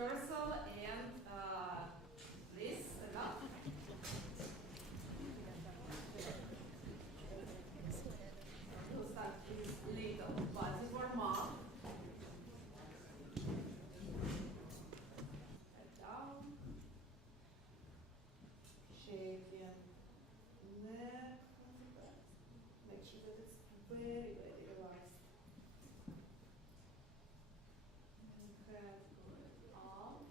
Rehearsal and this enough. We'll start with little body warm up. Head down. Shaking neck and back. Make sure that it's very, very relaxed. And head going up.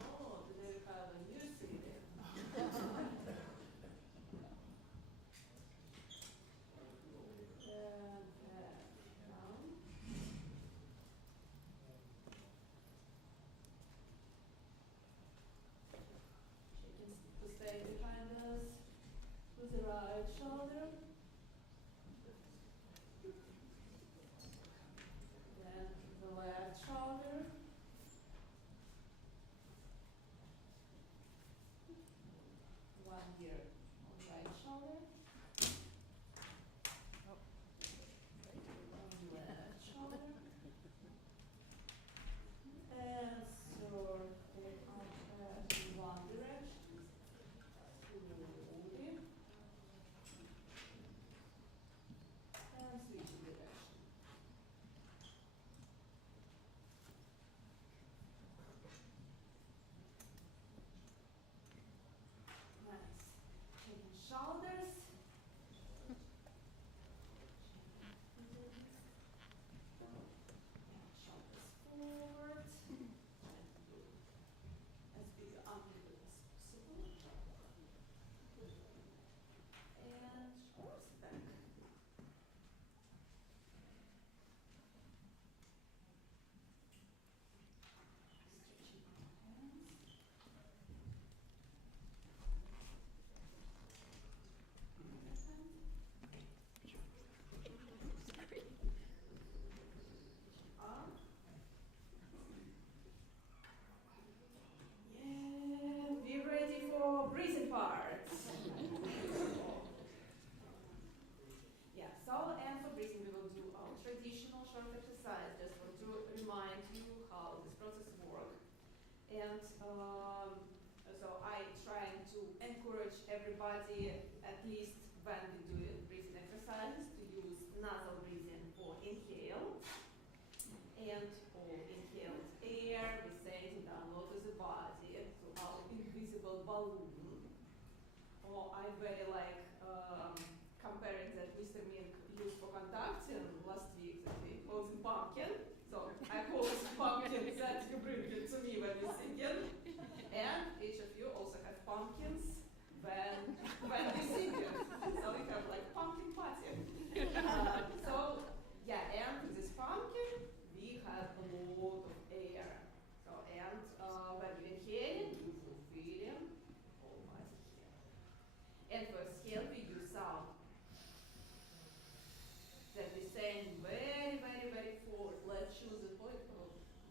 Oh, today we have a new city there. And head down. Shaking to stay behind us with the right shoulder. Then the left shoulder. One here on right shoulder. On left shoulder. And so take our head in one direction. Slowly. everybody, at least when we do breathing exercises, to use nasal breathing for inhale. And for inhaled air, we send it down low to the body, to our invisible balloon. Or I very like comparing that Mr. Mink used for conducting last week that he calls it pumpkin. So I call it pumpkin that you bring it to me when you're singing. And each of you also have pumpkins when we sing it. So we have like pumpkin party. So yeah, and with this pumpkin, we have a lot of air. So and when you inhale it, you will feel it all body here. And for exhale, we use sound that we send very, very, very forward. Let's choose a point.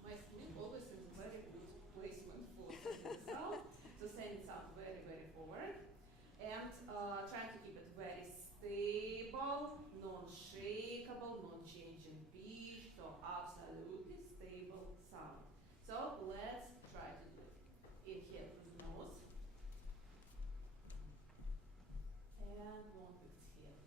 My screen always is very good placement for the sound. So send sound very, very forward. And trying to keep it very stable, non-shakeable, non-changing pitch. So absolutely stable sound. So let's try to do it. Inhale through the nose. And long exhale.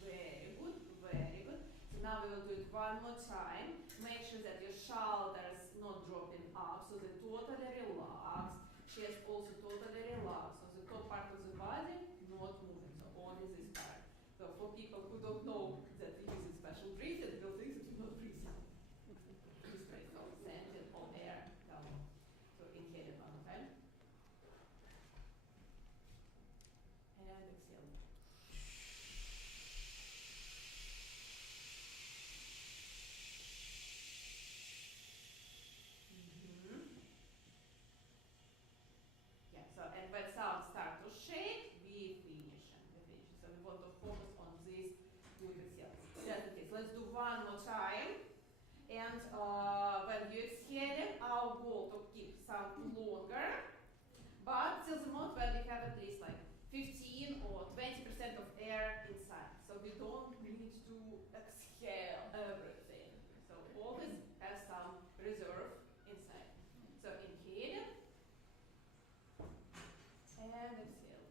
Very good, very good. So now we will do it one more time. Make sure that your shoulders not dropping up, so they're totally relaxed. Chest also totally relaxed. So the top part of the body not moving, so only this part. So for people who don't know that we use special breathing, they'll think that you're not breathing. This way, so send it all air down. So inhale it one more time. And exhale. Yeah, so and when sound start to shake, we finish. So we want to focus on this good exhale. Just in case, let's do one more time. And when you exhale, our goal to keep sound longer, but till the moment when we have at least like 15 or 20% of air inside. So we don't need to exhale everything. So always have some reserve inside. So inhale and exhale.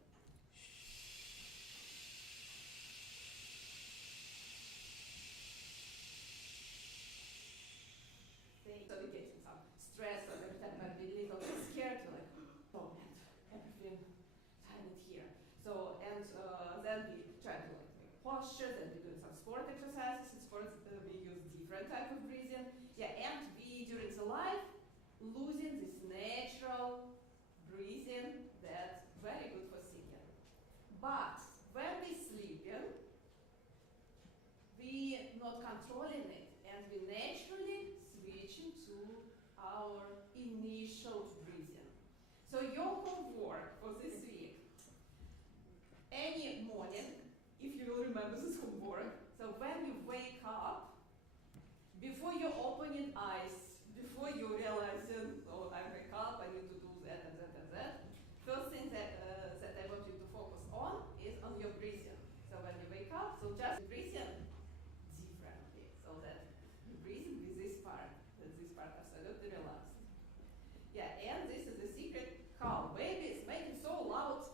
So we're getting some stress, or every time I'm a little bit scared, you're like, oh man, everything silent here. So, and then we try to like make posture, then we're doing some sport exercises. In sports, we use different type of breathing. Yeah, and we, during the life, losing this natural breathing that's very good for singing. But when we're sleeping, we not controlling it, and we naturally switching to our initial breathing. So your homework for this week, any morning, if you will remember this homework, so when you wake up, before you opening eyes, before you realizing, oh, I wake up, I need to do that and that and that, first thing that I want you to focus on is on your breathing. So when you wake up, so just breathing differently, so that you breathe with this part absolutely relaxed. Yeah, and this is the secret how babies making so loud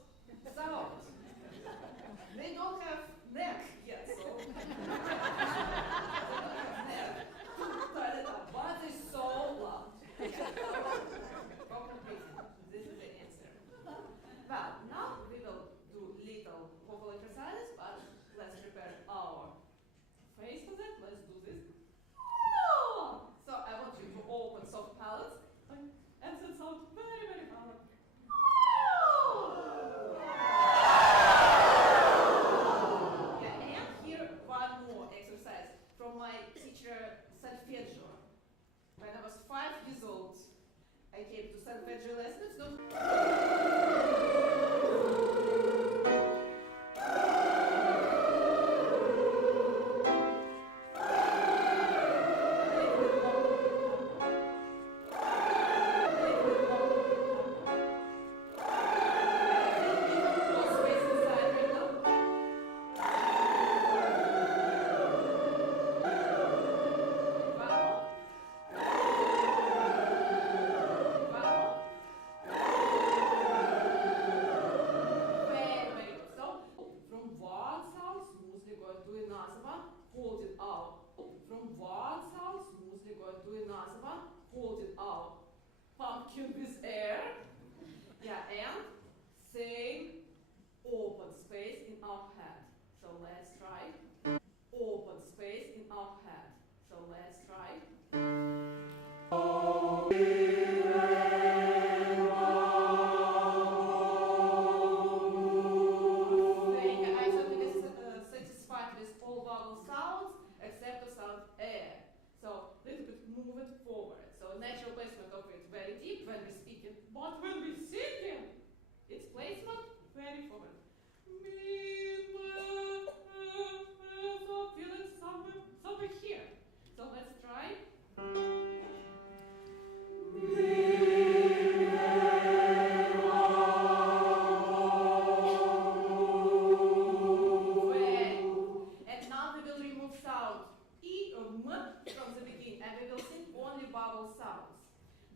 sound. They don't have neck yet, so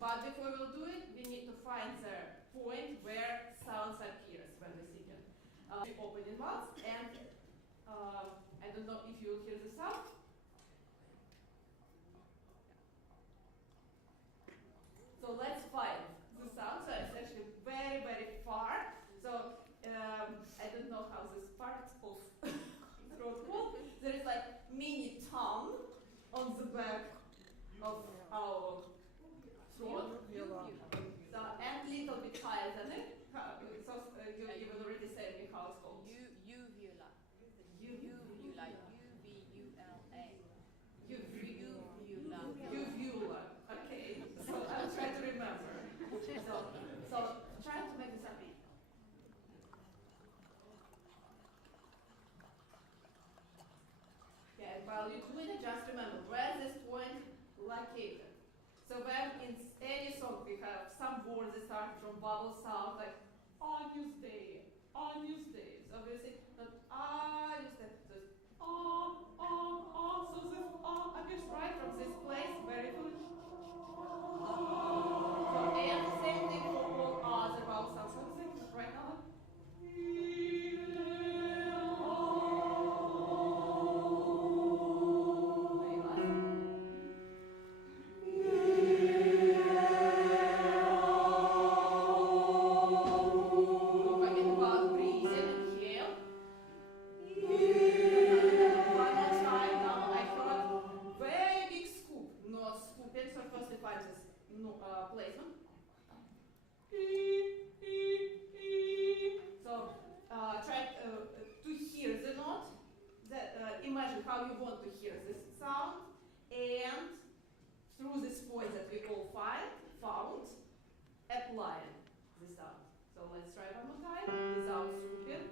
But before we'll do it, we need to find the point where sounds appears when we sing it. We open it once, and I don't know if you hear the sound. So let's find the sound. So it's actually very, very far. So I don't know how this part of throat called. There is like mini tongue on the back of our throat. So, and little bit higher than it. So you will already say me how it's called. Uvula. Uvula. U-V-U-L-A. Uvula. Uvula. Okay. So I'll try to remember. So try to make this happy. Yeah, while you're doing it, just remember where this point located. So when in any song we have some words that start from vowel sound, like on you stay. So we say not you stay. So it's so this appears right from this place, very good. So and same thing for all other vowel sounds. So sing right now. Imagine how you want to hear this sound, and through this point that we all found, applying the sound. So let's try one more time without swooping.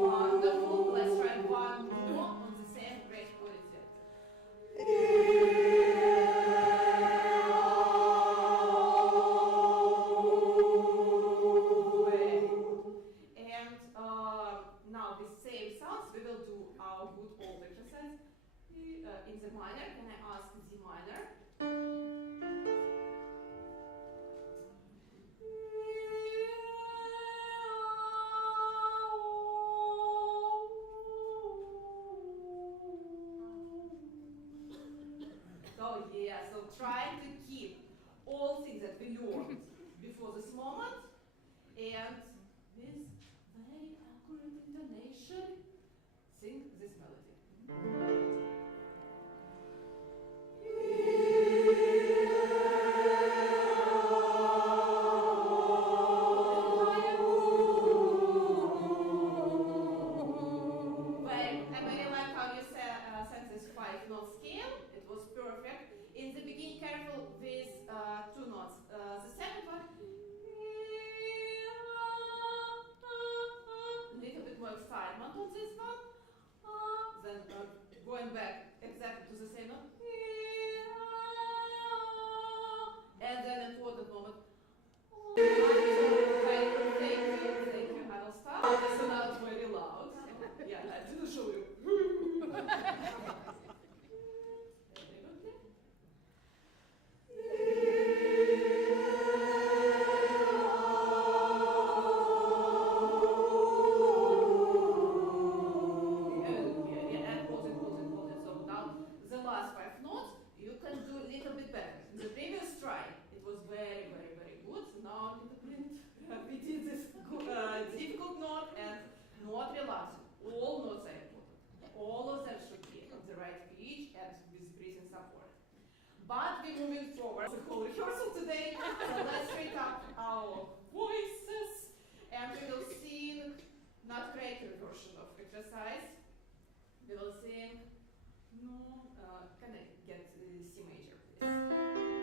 Wonderful. Let's try one more on the same great quality. In the minor, can I ask D minor? So yeah, so try to keep all things that we learned before this moment, and with very accurate intonation, sing this melody. Going back exactly to the same note. And then important moment. Thank you. I will stop. This is not very loud. Yeah, I didn't show you. But we're moving forward the whole rehearsal today, so let's straighten up our voices, and we will sing not great version of exercise. We will sing, can I get C major, please?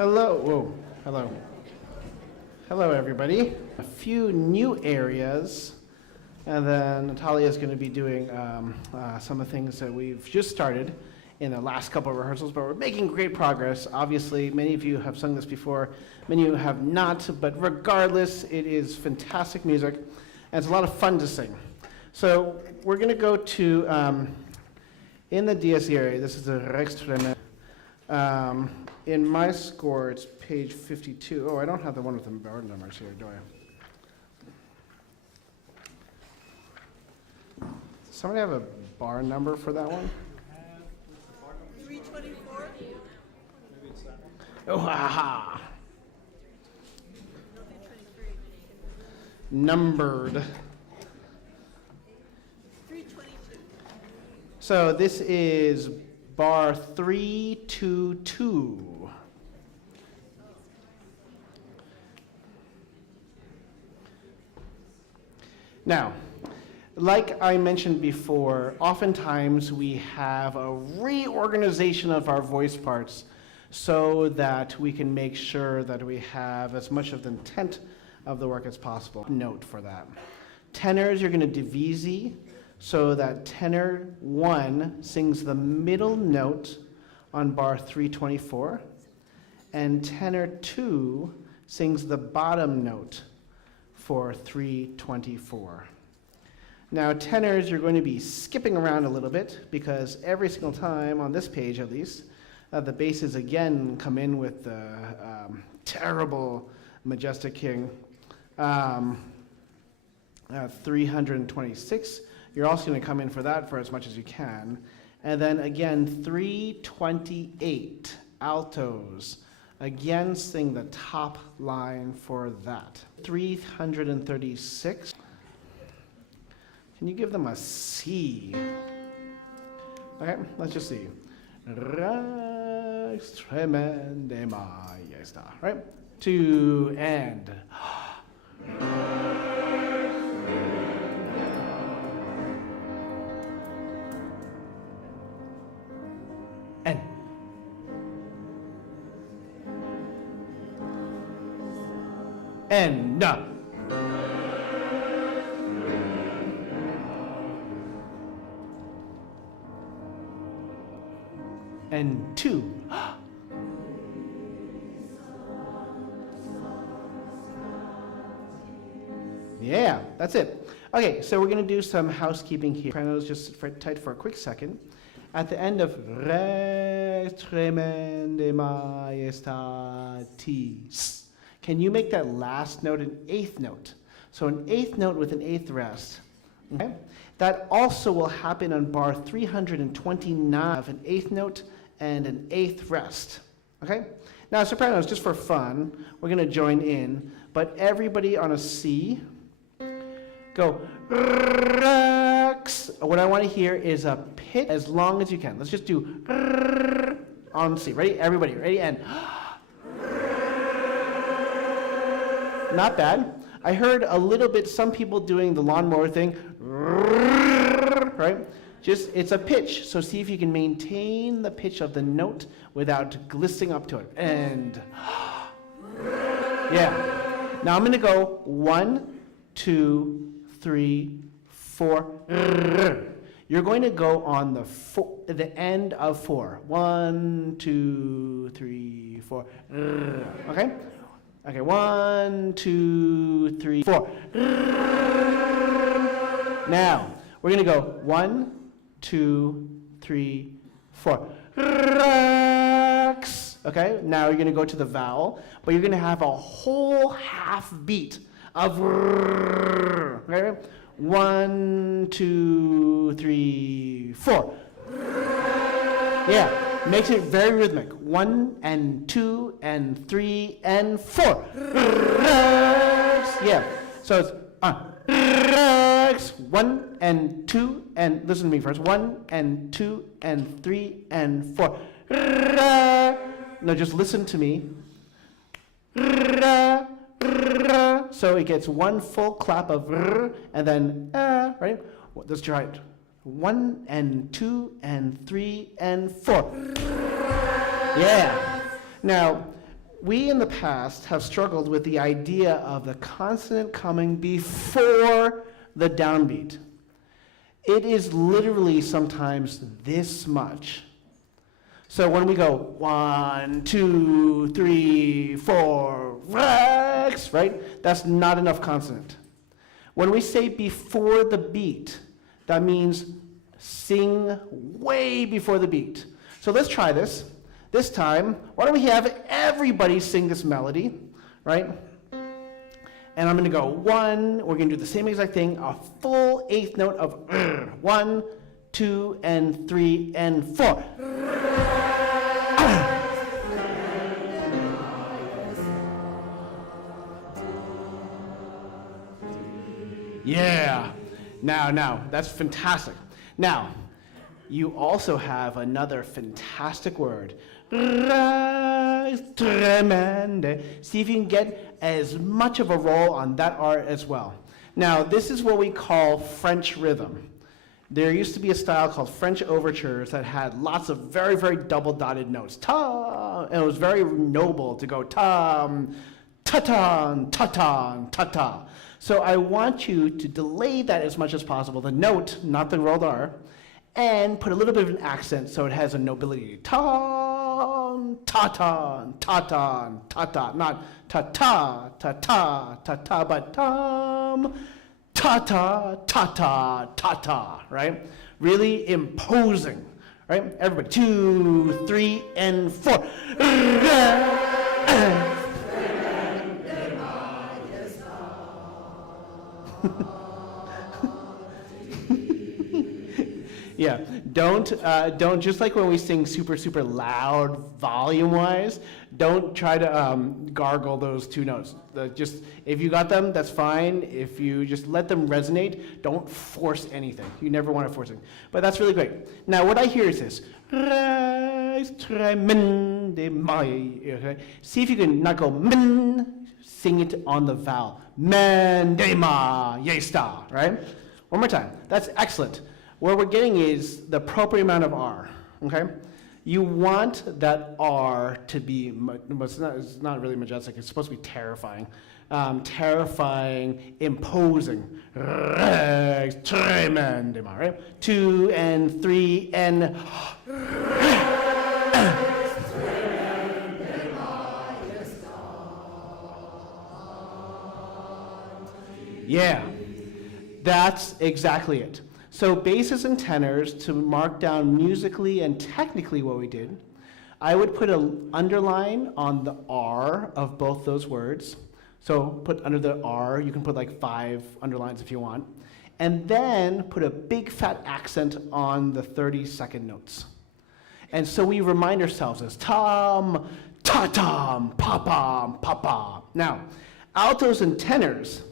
Hello. Whoa. Hello. Hello, everybody. A few new areas, and then Natalia is going to be doing some of the things that we've just started in the last couple of rehearsals, but we're making great progress. Obviously, many of you have sung this before, many of you have not, but regardless, it is fantastic music, and it's a lot of fun to sing. So we're going to go to, in the DSE area, this is the Rehearsal. In my score, it's page 52. Oh, I don't have the one with the bar numbers here, do I? Does somebody have a bar number for that one? 324? Oh, ha, ha. Numbered. 322. So this is bar 322. Now, like I mentioned before, oftentimes we have a reorganization of our voice parts so that we can make sure that we have as much of the intent of the work as possible. Note for that. Tenors, you're going to divisi so that tenor 1 sings the middle note on bar 324, and tenor 2 sings the bottom note for 324. Now, tenors, you're going to be skipping around a little bit because every single time on this page, at least, the basses again come in with the terrible Majestic King 326. You're also going to come in for that for as much as you can. And then again, 328 altos. Again, sing the top line for that. 336. Can you give them a C? Okay, let's just see. Rex tremende majesta. Right? 2 and. And. And. And 2. Yeah, that's it. Okay, so we're going to do some housekeeping here. Sopranos, just tight for a quick second. At the end of Re tremende majestatis, can you make that last note an eighth note? So an eighth note with an eighth rest. Okay? That also will happen on bar 329 of an eighth note and an eighth rest. Okay? Now, sopranos, just for fun, we're going to join in, but everybody on a C, go rex. What I want to hear is a pitch as long as you can. Let's just do on C. Ready? Everybody, ready? And not bad. I heard a little bit, some people doing the lawnmower thing, right? Just, it's a pitch, so see if you can maintain the pitch of the note without glistening up to it. And, yeah. Now I'm going to go 1, 2, 3, 4. You're going to go on the end of 4. 1, 2, 3, 4. Okay? Okay, 1, 2, 3, 4. Now, we're going to go 1, 2, 3, 4. Okay, now you're going to go to the vowel, but you're going to have a whole half beat of okay? 1, 2, 3, 4. Yeah, makes it very rhythmic. 1 and 2 and 3 and 4. Yeah, so it's 1 and 2 and listen to me first. 1 and 2 and 3 and 4. No, just listen to me. So it gets one full clap of and then right? Let's try it. 1 and 2 and 3 and 4. Yeah. Now, we in the past have struggled with the idea of the consonant coming before the downbeat. It is literally sometimes this much. So when we go 1, 2, 3, 4, Rex, right? That's not enough consonant. When we say before the beat, that means sing way before the beat. So let's try this. This time, why don't we have everybody sing this melody, right? And I'm going to go 1, we're going to do the same exact thing, a full eighth note of 1, 2, and 3, and 4. Yeah. Now, that's fantastic. Now, you also have another fantastic word. Tremende. See if you can get as much of a roll on that R as well. Now, this is what we call French rhythm. There used to be a style called French overtures that had lots of very, very double-dotted notes. Ta, and it was very noble to go tam, ta-tan, ta-tan, ta-ta. So I want you to delay that as much as possible, the note, not the rolled R, and put a little bit of an accent so it has a nobility. Ta-tan, ta-tan, ta-tan, ta-ta. Not ta-ta, ta-ta, ta-ta, but tam, ta-ta, ta-ta, ta-ta, right? Really imposing, right? Everybody, 2, 3, and 4. Yeah, don't just like when we sing super, super loud volume-wise, don't try to gargle those two notes. Just, if you got them, that's fine. If you just let them resonate, don't force anything. You never want to force it. But that's really great. Now, what I hear is this. See if you can not go min, sing it on the vowel. Men, de ma, yesta, right? One more time. That's excellent. What we're getting is the appropriate amount of R, okay? You want that R to be, it's not really majestic, it's supposed to be terrifying. Terrifying, imposing. Tremendema, right? 2 and 3 and... Yeah, that's exactly it. So basses and tenors, to mark down musically and technically what we did, I would put an underline on the R of both those words. So put under the R, you can put like 5 underlines if you want. And then put a big fat accent on the 30-second notes. And so we remind ourselves as tom, ta-tom, pa-pom, pa-pom. Now, altos and tenors,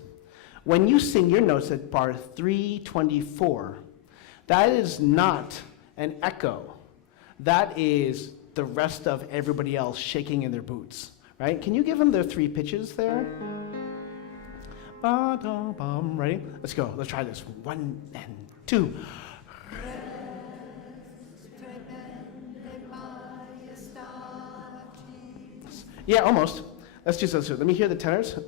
when you sing your notes at bar 324, that is not an echo. That is the rest of everybody else shaking in their boots, right? Can you give them their 3 pitches there? Ba-da-bum. Ready? Let's go. Let's try this. 1 and 2. Yeah, almost. Let's do this. Let me hear the tenors.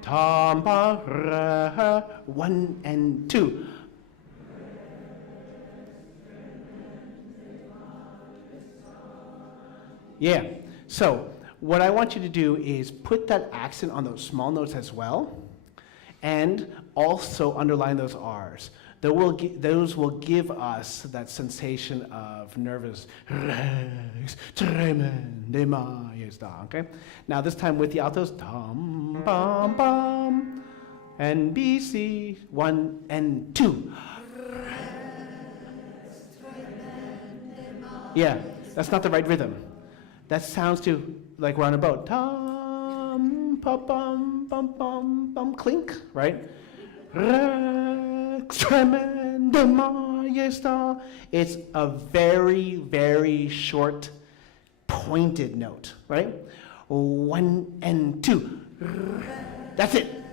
Tom, ba, ra, 1 and 2. Yeah. So what I want you to do is put that accent on those small notes as well, and also underline those R's. Those will give us that sensation of nervous. Okay? Now this time with the altos. Tom, bum, bum, and B, C, 1 and 2. Yeah, that's not the right rhythm. That sounds to like we're on a boat. Tom, pa, bum, bum, bum, bum, clink, right? It's a very, very short, pointed note, right? 1 and 2. That's it.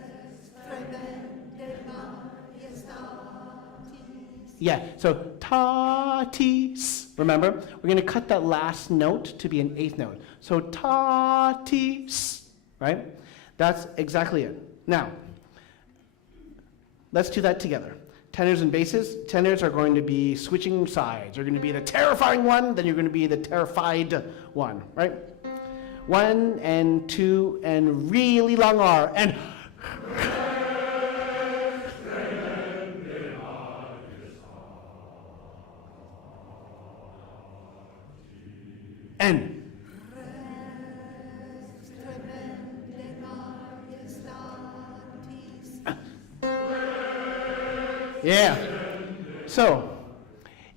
Yeah, so ta, ti, s, Remember, we're going to cut that last note to be an eighth note. So ta, ti, s, right? That's exactly it. Now, let's do that together. Tenors and basses. Tenors are going to be switching sides. You're going to be the terrifying one, then you're going to be the terrified one, right? 1 and 2 and really long R and N. Yeah. So,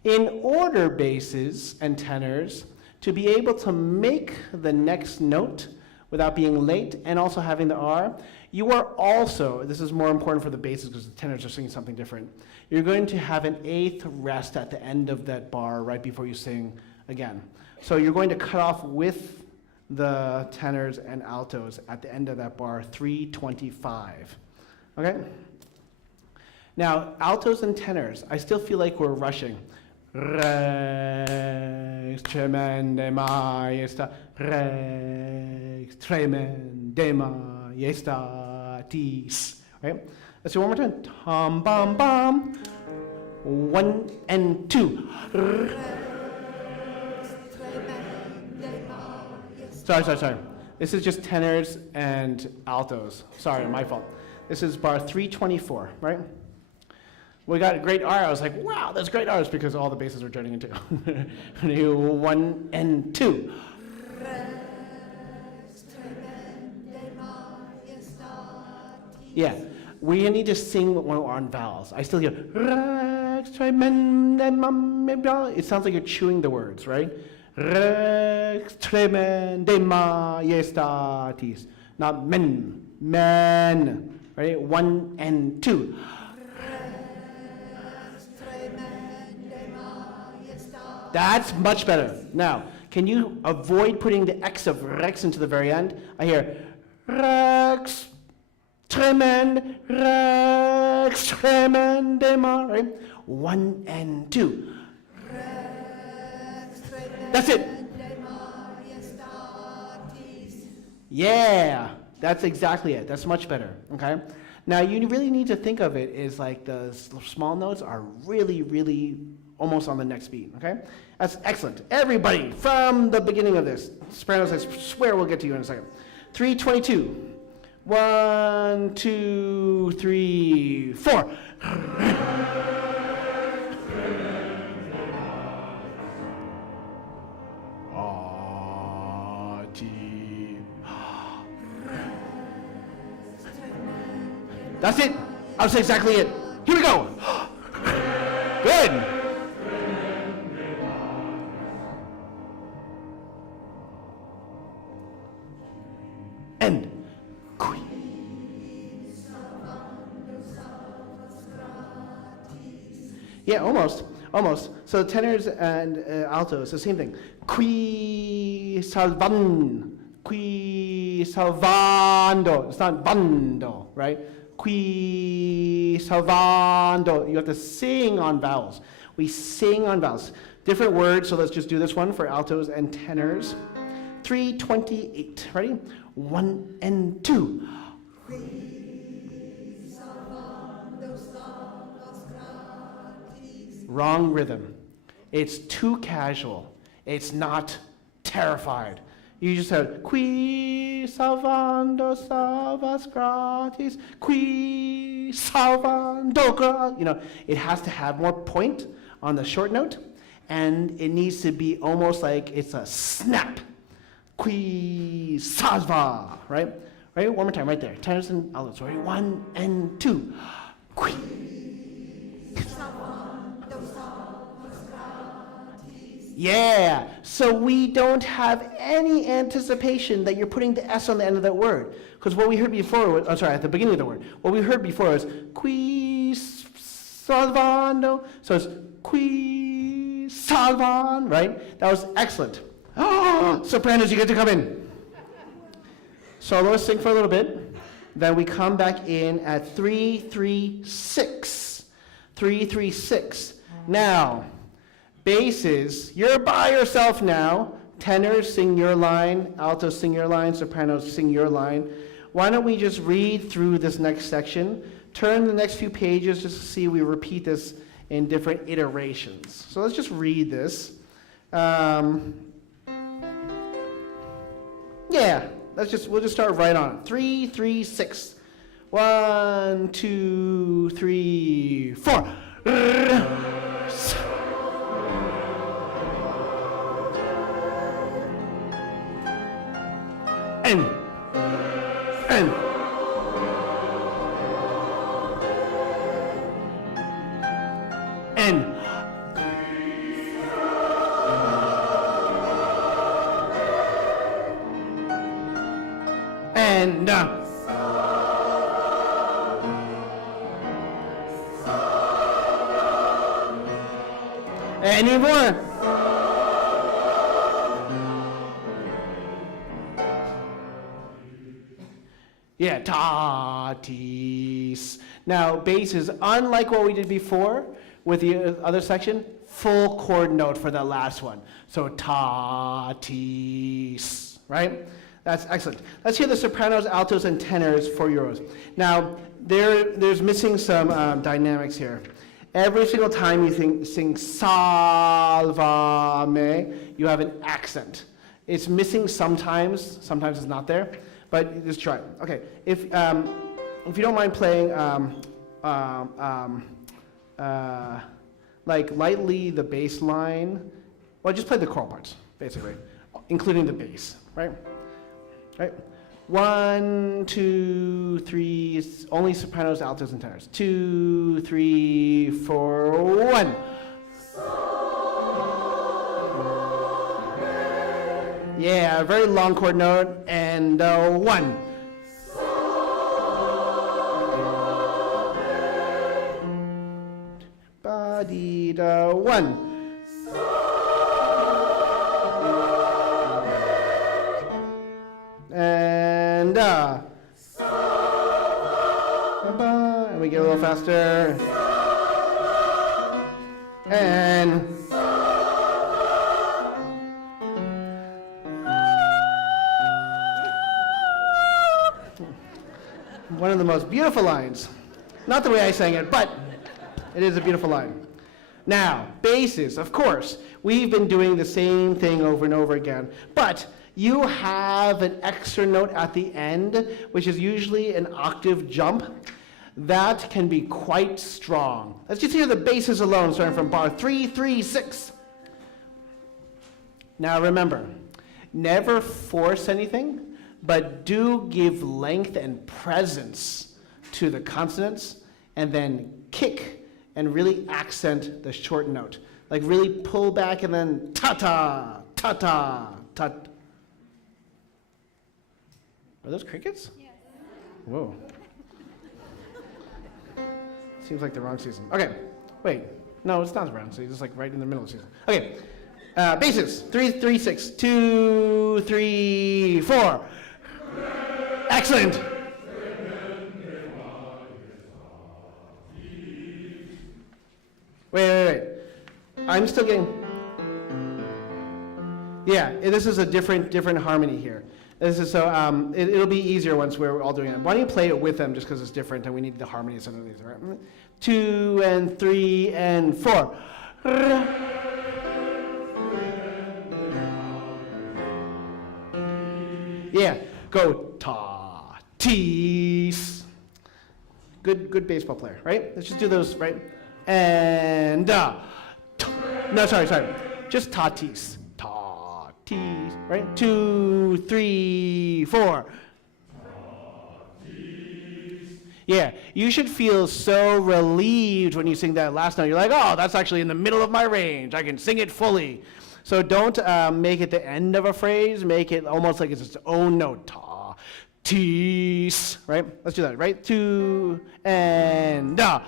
in order basses and tenors, to be able to make the next note without being late and also having the R, you are also, this is more important for the basses because the tenors are singing something different, you're going to have an eighth rest at the end of that bar right before you sing again. So you're going to cut off with the tenors and altos at the end of that bar, 325. Okay? Now, altos and tenors, I still feel like we're rushing. Rex tremende majesta, Rex tremende majestatis. Right? Let's do one more time. Tom bam bam. 1 and 2. Sorry. This is just tenors and altos. Sorry, my fault. This is bar 324, right? We got a great R. I was like, wow, that's great R's because all the basses are turning into 1 and 2. Yeah, we need to sing when we're on vowels. I still hear Rex tremende. It sounds like you're chewing the words, right? Rex tremende majestatis. Not men. Right? 1 and 2. That's much better. Now, can you avoid putting the X of Rex into the very end? I hear Rex tremende, right? 1 and 2. That's it. Yeah, that's exactly it. That's much better, okay? Now, you really need to think of it as like the small notes are really, really almost on the next beat, okay? That's excellent. Everybody, from the beginning of this, sopranos, I swear we'll get to you in a second. 322. 1, 2, 3, 4. That's it. That's exactly it. Here we go. Good. End. Yeah, almost. So tenors and altos, the same thing. Qui salvando. It's not bando, right? Qui salvando. You have to sing on vowels. We sing on vowels. Different words, so let's just do this one for altos and tenors. 328. Ready? 1 and 2. Wrong rhythm. It's too casual. It's not terrified. You just have qui salvando salvas gratis, qui salvando gratis. You know, it has to have more point on the short note, and it needs to be almost like it's a snap. Qui salva, right? Right? One more time, right there. Tenors and altos. Ready? 1 and 2. Qui. Yeah, so we don't have any anticipation that you're putting the S on the end of that word. Because what we heard before was, at the beginning of the word, what we heard before was qui salvando. So it's qui salvan, right? That was excellent. Oh, sopranos, you get to come in. So let's sing for a little bit. Then we come back in at 336. 336. Now, Basses, you're by yourself now. Tenors, sing your line. Altos, sing your line. Sopranos, sing your line. Why don't we just read through this next section, turn the next few pages just to see we repeat this in different iterations. So let's just read this. Yeah, we'll just start right on it. 3, 3, 6. 1, 2, 3, 4. N. N. N. And any more? Yeah, tatis. Now, bass is unlike what we did before with the other section, full chord note for that last one. So tatis, right? That's excellent. Let's hear the sopranos, altos, and tenors for yours. Now, there's missing some dynamics here. Every single time you sing salvame, you have an accent. It's missing sometimes it's not there, but just try it. Okay, if you don't mind playing like lightly the bass line, well, just play the choral parts, basically, including the bass, right? Right? 1, 2, 3, only sopranos, altos, and tenors. 2, 3, 4, 1. Yeah, very long chord note, and 1. Body, 1. And we get a little faster. And one of the most beautiful lines. Not the way I sang it, but it is a beautiful line. Now, basses, of course, we've been doing the same thing over and over again, but you have an extra note at the end, which is usually an octave jump. That can be quite strong. Let's just hear the basses alone, starting from bar 3, 3, 6. Now remember, never force anything, but do give length and presence to the consonants, and then kick and really accent the short note. Like really pull back and then ta-ta, ta-ta, ta-ta. Are those crickets? Yes. Whoa. Seems like the wrong season. Okay, wait. No, it's not the wrong season. It's like right in the middle of the season. Okay, basses. 3, 3, 6. 2, 3, 4. Excellent. Wait. I'm still getting. Yeah, this is a different harmony here. This is so it'll be easier once we're all doing it. Why don't you play it with them just because it's different and we need the harmonies and these, right? 2 and 3 and 4. Yeah, go ta tees. Good baseball player, right? Let's just do those, right? And no, sorry, just tatis. Tatis, right? 2, 3, 4. Yeah, you should feel so relieved when you sing that last note. You're like, oh, that's actually in the middle of my range. I can sing it fully. So don't make it the end of a phrase. Make it almost like it's its own note. Ta, tees, right? Let's do that, right? 2 and ta,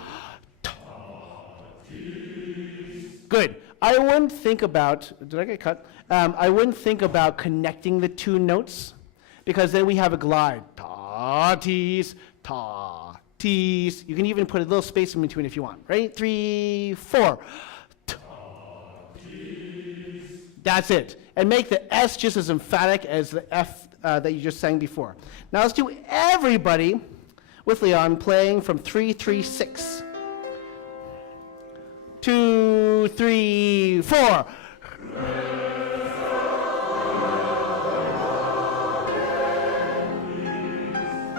tees. Good. I wouldn't think about, did I get cut? I wouldn't think about connecting the two notes because then we have a glide. Ta, tees, ta, tees. You can even put a little space in between if you want, right? 3, 4. Ta, tees. That's it. And make the S just as emphatic as the F that you just sang before. Now let's do everybody with Leon playing from 3-3-6. 2, 3, 4.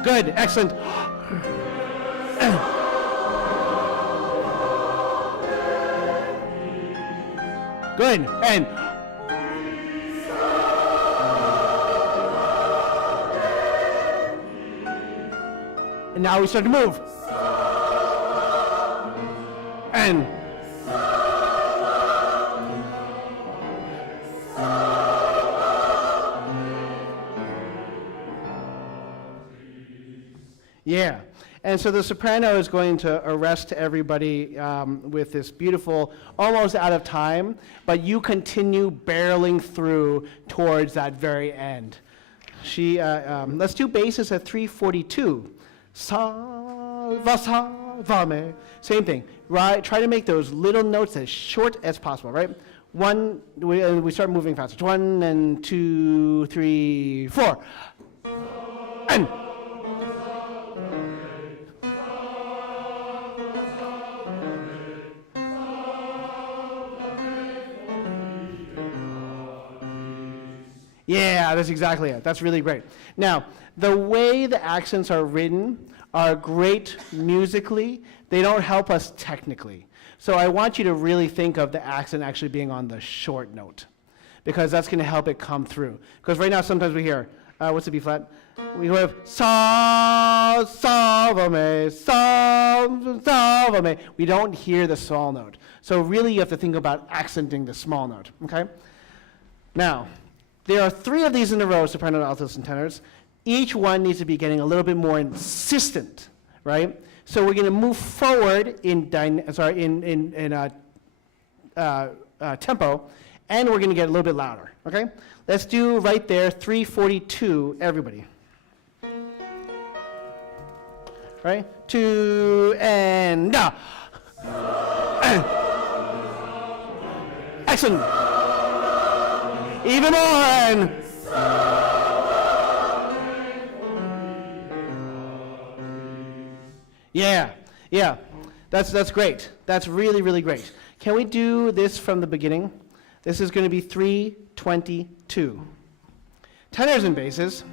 Good, excellent. Good, and now we start to move. And yeah. And so the soprano is going to arrest everybody with this beautiful, almost out of time, but you continue barreling through towards that very end. Let's do basses at 3:42. Va, me. Same thing, right? Try to make those little notes as short as possible, right? We start moving faster. 1 and 2, 3, 4. And yeah, that's exactly it. That's really great. Now, the way the accents are written are great musically. They don't help us technically. So I want you to really think of the accent actually being on the short note, because that's going to help it come through. Because right now, sometimes we hear, what's the B flat? We have salva me, salva me. We don't hear the sol note. So really, you have to think about accenting the small note. Okay. Now, there are 3 of these in a row, soprano, altos, and tenors. Each one needs to be getting a little bit more insistent, right? So we're going to move forward in tempo, and we're going to get a little bit louder, okay? Let's do right there, 3:42, everybody. Right? 2, and da. Excellent. Even more, and yeah, that's great. That's really, really great. Can we do this from the beginning? This is going to be 3:22. Tenors and basses.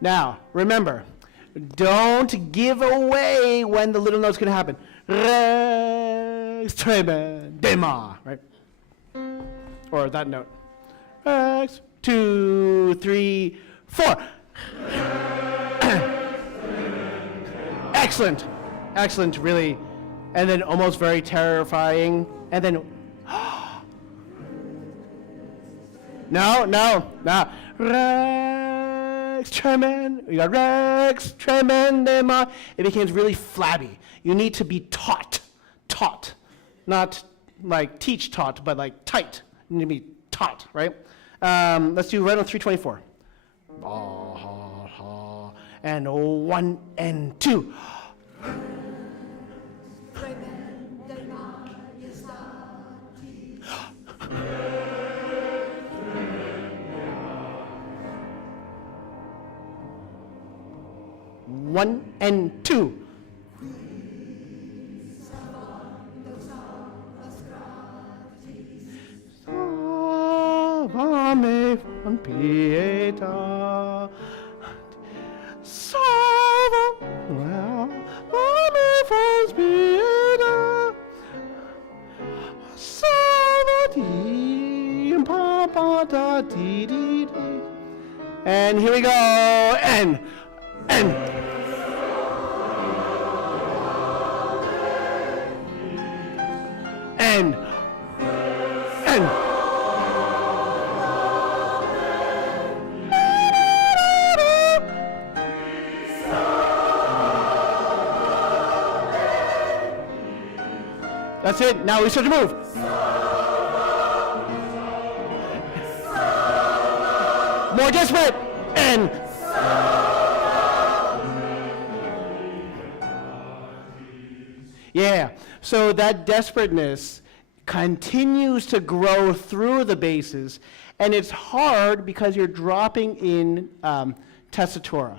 Now, remember, don't give away when the little note's going to happen. Rex, tremendema, right? Or that note. Rex, 2, 3, 4. Excellent. Excellent, really. And then almost very terrifying. And then, no. Rex tremend. We got Rex tremendema. It becomes really flabby. You need to be taut. Not like teach taught, but like tight. You need to be taut, right? Let's do right on 3:24. And 1 and 2. One and 2. Salvame con pietà. Salvame con pietà. Salvati papa da di di di. And here we go. And that's it. Now we start to move. More desperate. And yeah. So that desperateness continues to grow through the basses, and it's hard because you're dropping in tessitura.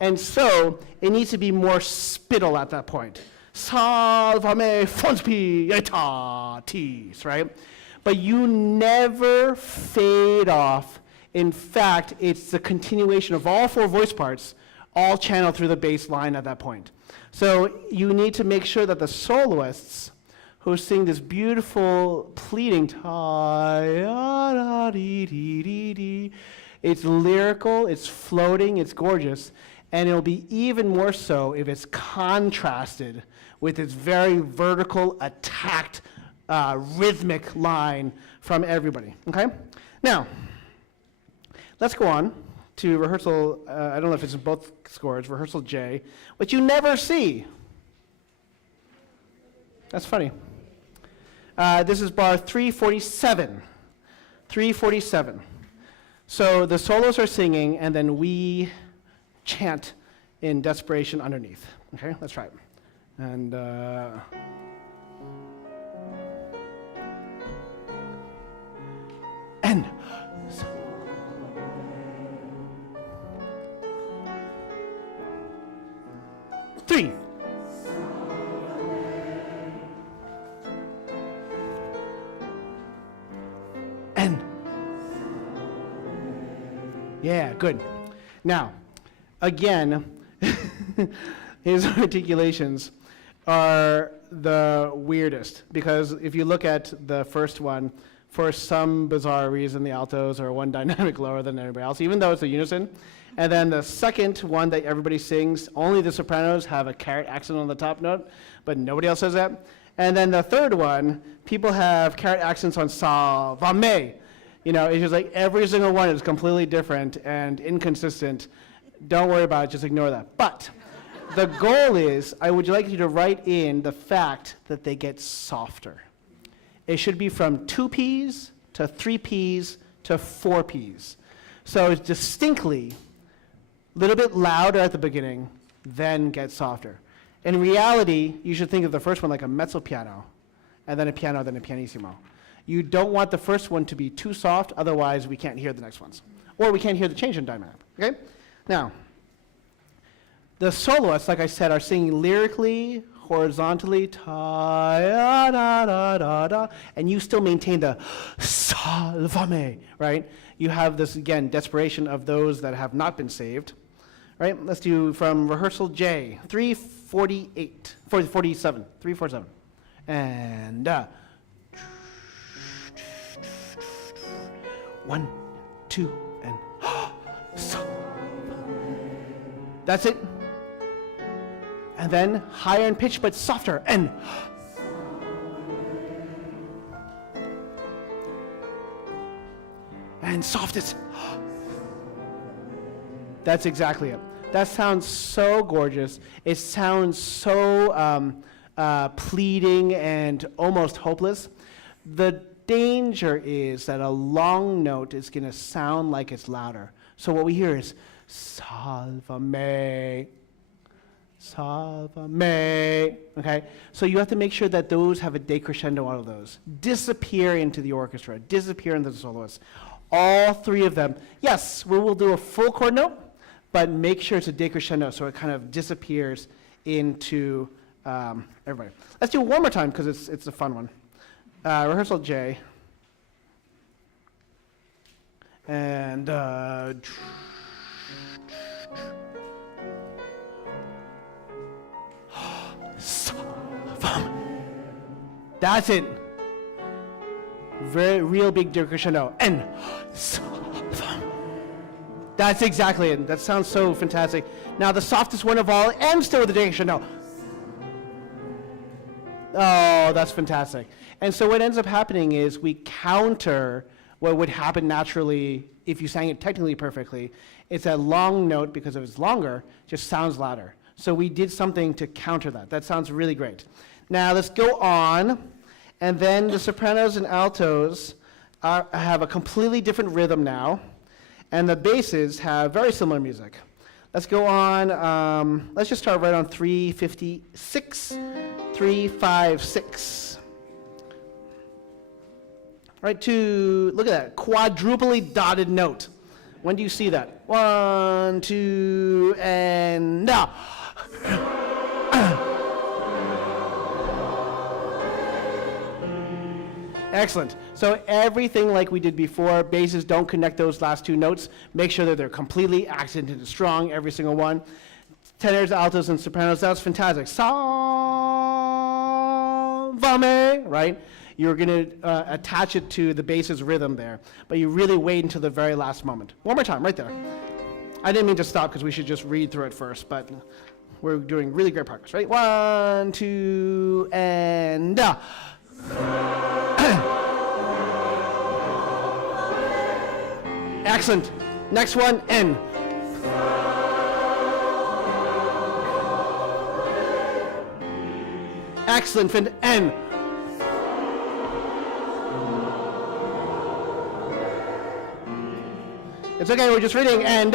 And so it needs to be more spittle at that point. Sol, fa, me, fons, pi, eta, tis, right? But you never fade off. In fact, it's the continuation of all four voice parts, all channeled through the bass line at that point. So you need to make sure that the soloists who sing this beautiful pleading, it's lyrical, it's floating, it's gorgeous, and it'll be even more so if it's contrasted with this very vertical, attacked, rhythmic line from everybody, okay? Now, let's go on to rehearsal, I don't know if it's in both scores, rehearsal J, which you never see. That's funny. This is bar 347. 347. So the solos are singing, and then we chant in desperation underneath. Okay, let's try it. And three. And yeah, good. Now, again, his articulations are the weirdest, because if you look at the first one, for some bizarre reason, the altos are one dynamic lower than everybody else, even though it's a unison. And then the second one that everybody sings, only the sopranos have a caret accent on the top note, but nobody else says that. And then the third one, people have caret accents on sa, va, me. You know, it's just like every single one is completely different and inconsistent. Don't worry about it, just ignore that. But the goal is, I would like you to write in the fact that they get softer. It should be from 2 Ps to 3 Ps to 4 Ps. So it's distinctly a little bit louder at the beginning, then get softer. In reality, you should think of the first one like a mezzo piano, and then a piano, then a pianissimo. You don't want the first one to be too soft, otherwise we can't hear the next ones. Or we can't hear the change in dynamic, okay? Now, the soloists, like I said, are singing lyrically, horizontally, ta, da, da, da, da, and you still maintain the salvame, right? You have this, again, desperation of those that have not been saved, right? Let's do from rehearsal J, 347, 347. And 1, 2, and that's it. And then higher in pitch, but softer, and softest. That's exactly it. That sounds so gorgeous. It sounds so pleading and almost hopeless. The danger is that a long note is going to sound like it's louder. So what we hear is salva me, salva me. Okay? So you have to make sure that those have a decrescendo out of those. Disappear into the orchestra, disappear into the soloists. All three of them. Yes, we will do a full chord note, but make sure it's a decrescendo so it kind of disappears into everybody. Let's do it one more time because it's a fun one. Rehearsal J. And that's it. Very real big decrescendo. And that's exactly it. That sounds so fantastic. Now the softest one of all, and still with the decrescendo. Oh, that's fantastic. And so what ends up happening is we counter what would happen naturally if you sang it technically perfectly. It's a long note, because if it's longer, just sounds louder. So we did something to counter that. That sounds really great. Now let's go on, and then the sopranos and altos have a completely different rhythm now, and the basses have very similar music. Let's go on, let's just start right on 356, 356. Right, two, look at that, quadruply dotted note. When do you see that? 1, 2, and now. Excellent. So everything like we did before, basses don't connect those last two notes. Make sure that they're completely accented and strong, every single one. Tenors, altos, and sopranos, that's fantastic. Salvame, right? You're going to attach it to the bass's rhythm there, but you really wait until the very last moment. One more time, right there. I didn't mean to stop because we should just read through it first, but we're doing really great progress, right? 1, 2, and Excellent. Next one, N. Excellent, Finn, N. It's okay, we're just reading, and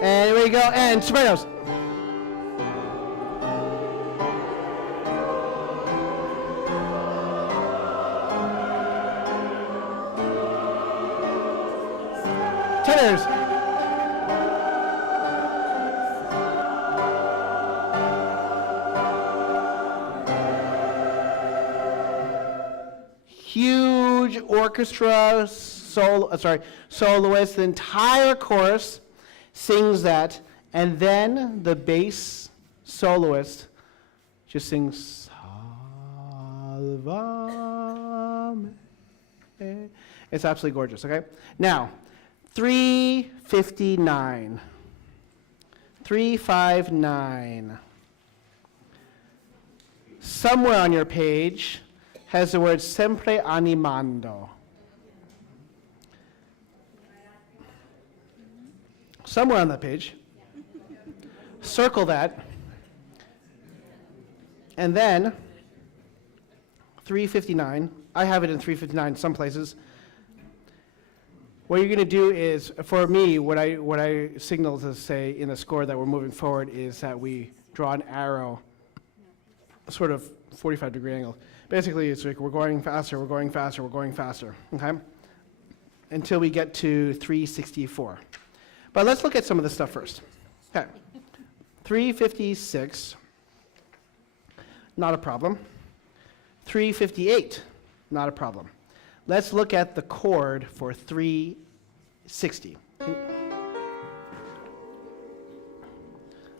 here we go, and sopranos. Tenors. Huge orchestra, soloist, the entire chorus sings that, and then the bass soloist just sings Salvame. It's absolutely gorgeous, okay? Now, 359. 359. Somewhere on your page has the word sempre animando. Somewhere on that page. Circle that. And then 359. I have it in 359 some places. What you're going to do is, for me, what I signal to say in the score that we're moving forward is that we draw an arrow, sort of 45-degree angle. Basically, it's like we're going faster, we're going faster, we're going faster, okay? Until we get to 364. But let's look at some of this stuff first. Okay, 356, not a problem. 358, not a problem. Let's look at the chord for 360.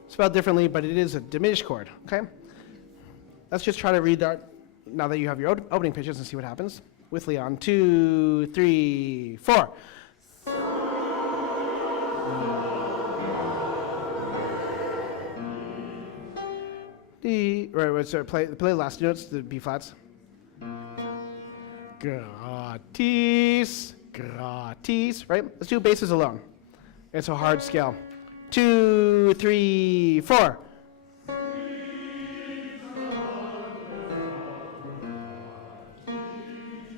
Spelled differently, but it is a diminished chord, okay? Let's just try to read that now that you have your opening pitches and see what happens. With Leon, 2, 3, 4. Play the last notes, the B flats. Gratis, gratis, right? Let's do basses alone. It's a hard scale. 2, 3, 4.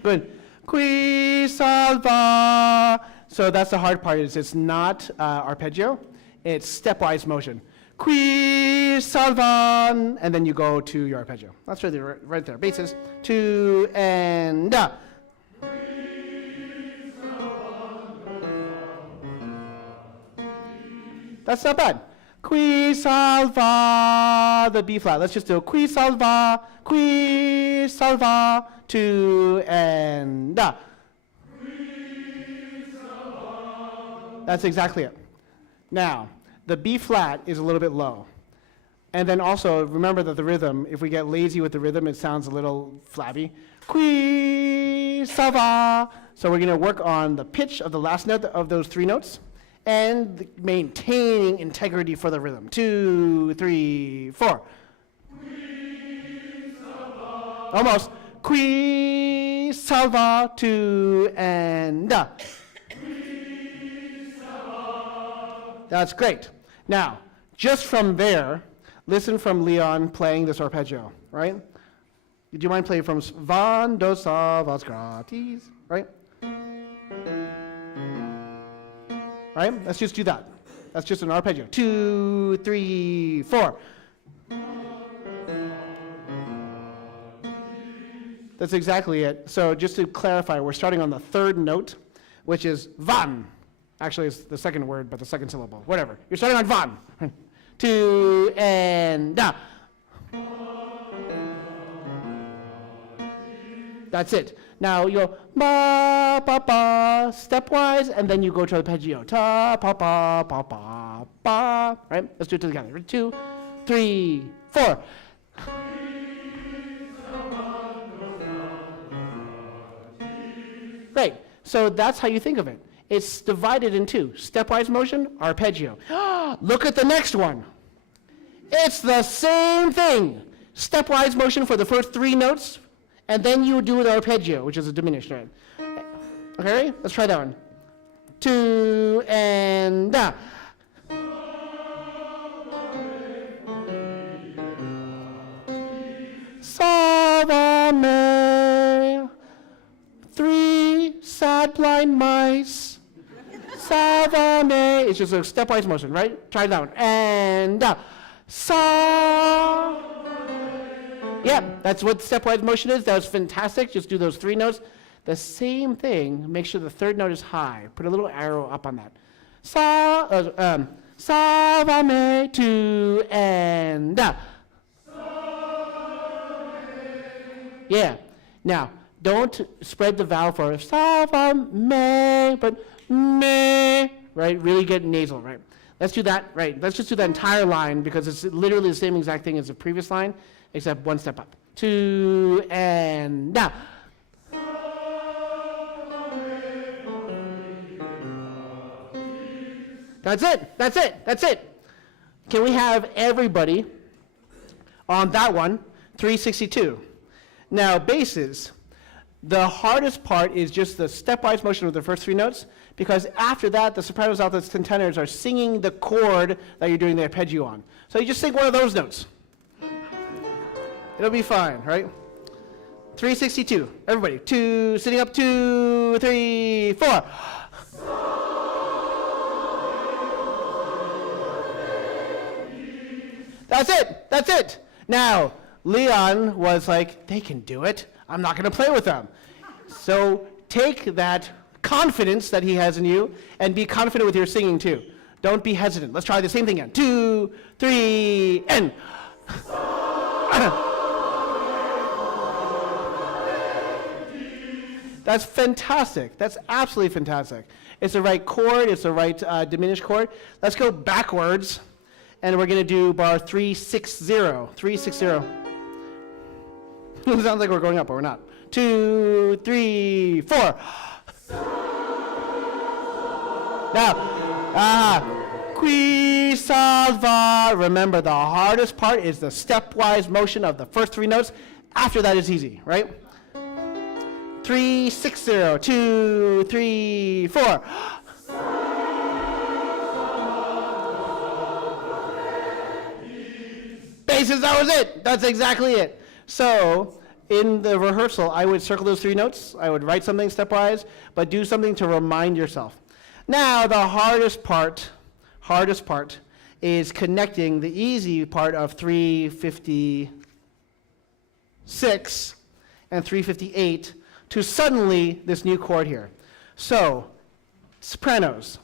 Good. Qui salva. So that's the hard part. It's not arpeggio. It's stepwise motion. Qui salvan, and then you go to your arpeggio. That's really right there. Basses. 2 and That's not bad. Qui salva, the B flat. Let's just do qui salva, 2 and That's exactly it. Now, the B flat is a little bit low. And then also, remember that the rhythm, if we get lazy with the rhythm, it sounds a little flabby. Qui salva. So we're going to work on the pitch of the last note of those 3 notes and maintaining integrity for the rhythm. 2, 3, 4. Almost. Qui salva, 2 and That's great. Now, just from there, listen from Leon playing this arpeggio, right? Do you mind playing from Van do salvas gratis, right? Right? Let's just do that. That's just an arpeggio. 2, 3, 4. That's exactly it. So just to clarify, we're starting on the third note, which is van. Actually, it's the second word, but the second syllable. Whatever. You're starting on van. 2 and da. That's it. Now you'll ba ba ba stepwise, and then you go to arpeggio. Ta pa pa pa pa ba. Right? Let's do it together. 2, 3, 4. Great. So that's how you think of it. It's divided in two. Stepwise motion, arpeggio. Look at the next one. It's the same thing. Stepwise motion for the first 3 notes, and then you do the arpeggio, which is a diminished, right? Okay, let's try that one. 2 and da. Salve-me. 3 sad blind mice. Salve-me. It's just a stepwise motion, right? Try that one. And da. Sa. Yeah, that's what stepwise motion is. That was fantastic. Just do those 3 notes. The same thing, make sure the third note is high. Put a little arrow up on that. Salve-me, 2 and da. Yeah. Now, don't spread the vowel for salve-me, but me, right? Really get nasal, right? Let's do that, right? Let's just do that entire line because it's literally the same exact thing as the previous line, except 1 step up. 2 and da. That's it. That's it. That's it. Can we have everybody on that one? 362. Now, basses. The hardest part is just the stepwise motion of the first 3 notes, because after that, the sopranos, altos, and tenors are singing the chord that you're doing the arpeggio on. So you just sing one of those notes. It'll be fine, right? 362. Everybody. 2, sitting up. 2, 3, 4. That's it. That's it. Now, Leon was like, they can do it. I'm not going to play with them. So take that confidence that he has in you and be confident with your singing too. Don't be hesitant. Let's try the same thing again. 2, 3, and. That's fantastic. That's absolutely fantastic. It's the right chord. It's the right diminished chord. Let's go backwards. And we're going to do bar 360. 360. It sounds like we're going up, but we're not. 2, 3, 4. Now, qui salva. Remember, the hardest part is the stepwise motion of the first 3 notes. After that, it's easy, right? 360. 2, 3, 4. Basses, that was it. That's exactly it. So, in the rehearsal, I would circle those 3 notes. I would write something stepwise, but do something to remind yourself. Now, the hardest part is connecting the easy part of 356 and 358 to suddenly this new chord here. So, sopranos.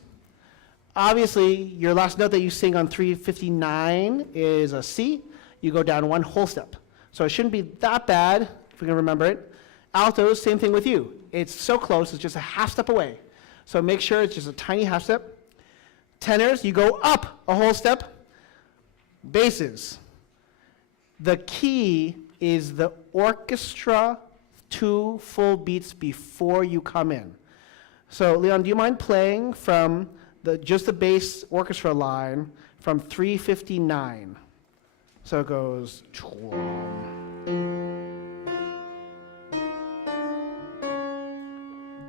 Obviously, your last note that you sing on 359 is a C. You go down 1 whole step. So it shouldn't be that bad, if we can remember it. Altos, same thing with you. It's so close, it's just a half step away. So make sure it's just a tiny half step. Tenors, you go up a whole step. Basses. The key is the orchestra 2 full beats before you come in. So Leon, do you mind playing from just the bass orchestra line from 359? So it goes.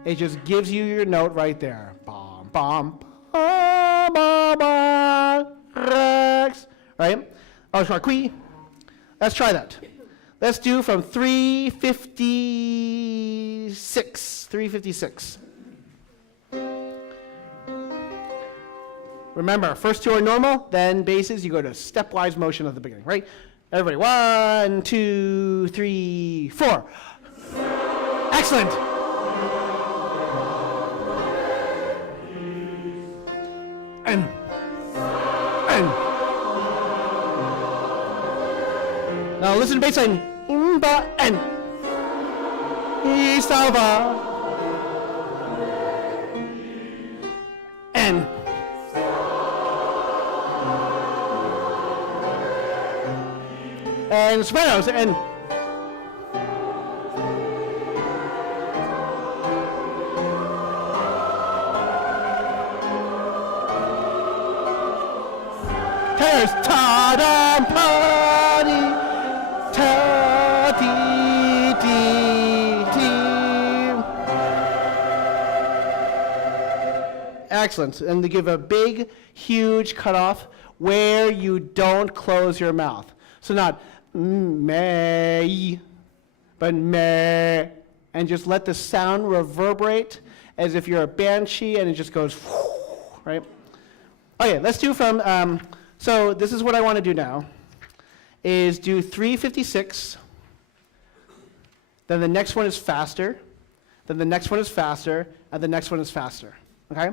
It just gives you your note right there. Bom, bom, bom, bom, bom, rex. Right? Oh, sorry, qui. Let's try that. Let's do from 356. 356. Remember, first 2 are normal, then basses, you go to stepwise motion at the beginning, right? Everybody, 1, 2, 3, 4. Excellent. And. Now listen to bass line. Imba and. Isaba. And. And sopranos and. Tenors, ta-dum, party, ta-dee-dee-dee. Excellent. And they give a big, huge cutoff where you don't close your mouth. So not may, but may, and just let the sound reverberate as if you're a banshee, and it just goes, right? Okay, let's do from, so this is what I want to do now, is do 356, then the next one is faster, then the next one is faster, and the next one is faster, okay?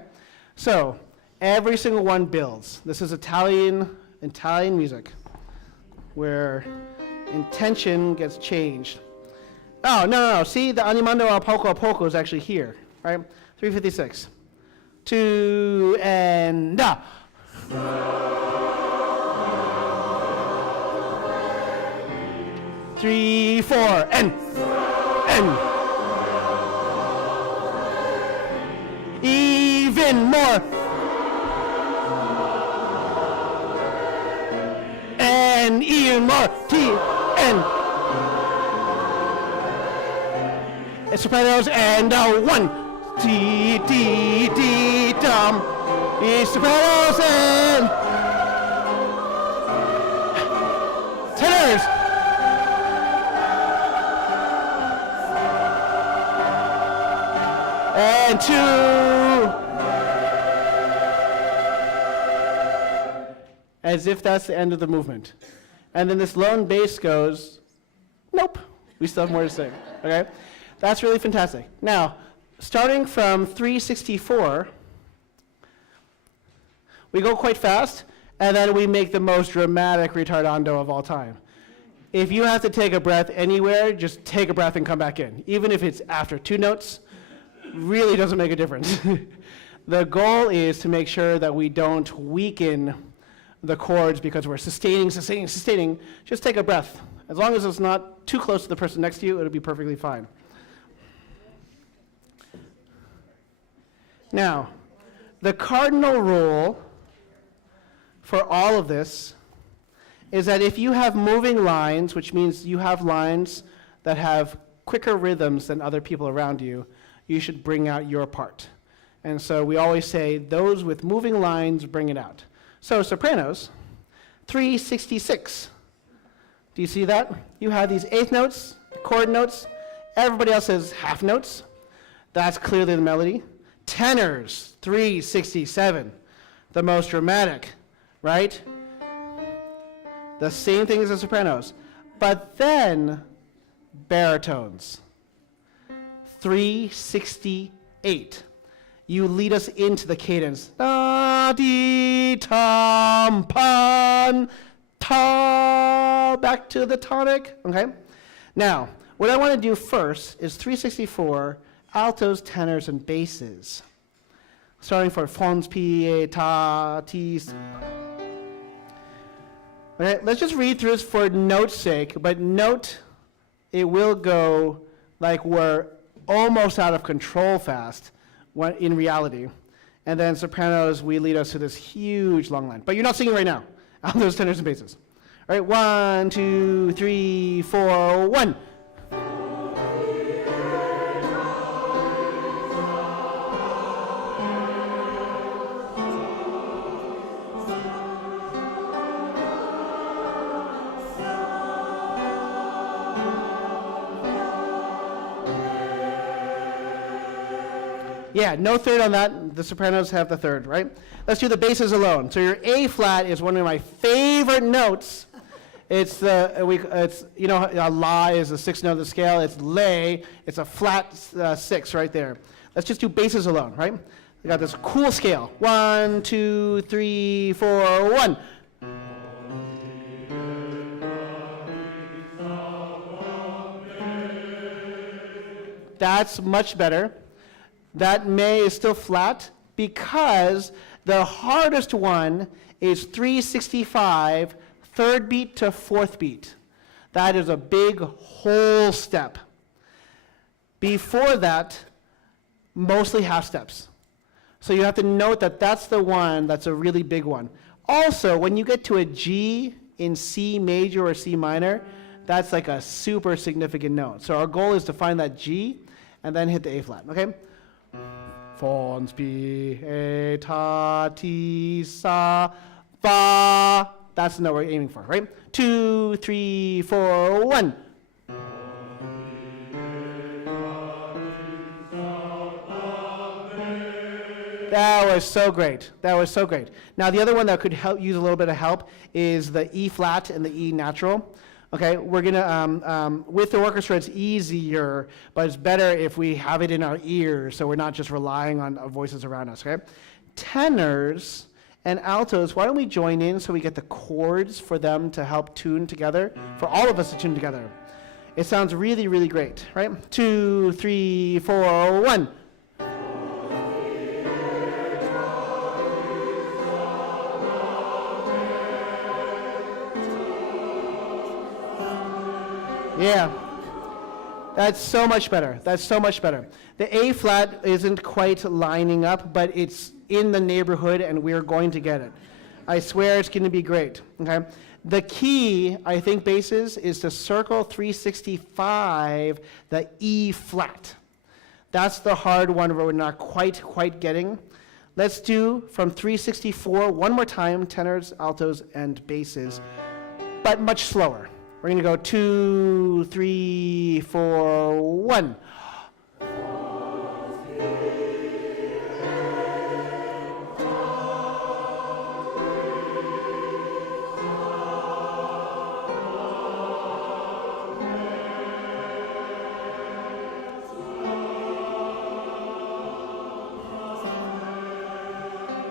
So, every single one builds. This is Italian music, where intention gets changed. Oh, no, see, the animando a poco is actually here, right? 356. 2 and da. 3, 4 and even more. And even more. T and sopranos and 1. T D D dum. Sopranos and tenors. And 2. As if that's the end of the movement. And then this lone bass goes, nope, we still have more to say, okay? That's really fantastic. Now, starting from 364, we go quite fast, and then we make the most dramatic retardando of all time. If you have to take a breath anywhere, just take a breath and come back in. Even if it's after 2 notes, really doesn't make a difference. The goal is to make sure that we don't weaken the chords because we're sustaining. Just take a breath. As long as it's not too close to the person next to you, it'll be perfectly fine. Now, the cardinal rule for all of this is that if you have moving lines, which means you have lines that have quicker rhythms than other people around you, you should bring out your part. And so we always say, those with moving lines, bring it out. So sopranos, 366. Do you see that? You have these eighth notes, chord notes. Everybody else has half notes. That's clearly the melody. Tenors, 367. The most dramatic, right? The same thing as the sopranos. But then, baritones, 368. You lead us into the cadence. Da, dee, tom, pan, ta, back to the tonic, okay? Now, what I want to do first is 364, altos, tenors, and basses. Starting for fons, pi, ta, tis. Okay, let's just read through this for note's sake, but note it will go like we're almost out of control fast when in reality. And then sopranos, we lead us to this huge long line. But you're not singing right now. Altos, tenors, and basses. All right, 1, 2, 3, 4, 1. Yeah, no third on that. The sopranos have the third, right? Let's do the basses alone. So your A flat is one of my favorite notes. It's la is the sixth note of the scale. It's lay. It's a flat 6 right there. Let's just do basses alone, right? We got this cool scale. 1, 2, 3, 4, 1. That's much better. That may is still flat because the hardest one is 365, third beat to fourth beat. That is a big whole step. Before that, mostly half steps. So you have to note that that's the one that's a really big one. Also, when you get to a G in C major or C minor, that's like a super significant note. So our goal is to find that G and then hit the A flat, okay? Fons, P, A, Ta, Ti, Sa, Fa. That's the note we're aiming for, right? 2, 3, 4, 1. That was so great. That was so great. Now the other one that could help use a little bit of help is the E flat and the E natural. Okay, we're gonna, with the orchestra it's easier, but it's better if we have it in our ears so we're not just relying on voices around us, okay? Tenors and altos, why don't we join in so we get the chords for them to help tune together, for all of us to tune together. It sounds really, really great, right? 2, 3, 4, 1. Yeah, that's so much better. That's so much better. The A flat isn't quite lining up, but it's in the neighborhood and we're going to get it. I swear it's going to be great, okay? The key, I think, basses, is to circle 365, the E flat. That's the hard one where we're not quite getting. Let's do from 364 one more time, tenors, altos, and basses, but much slower. We're going to go 2, 3, 4, 1.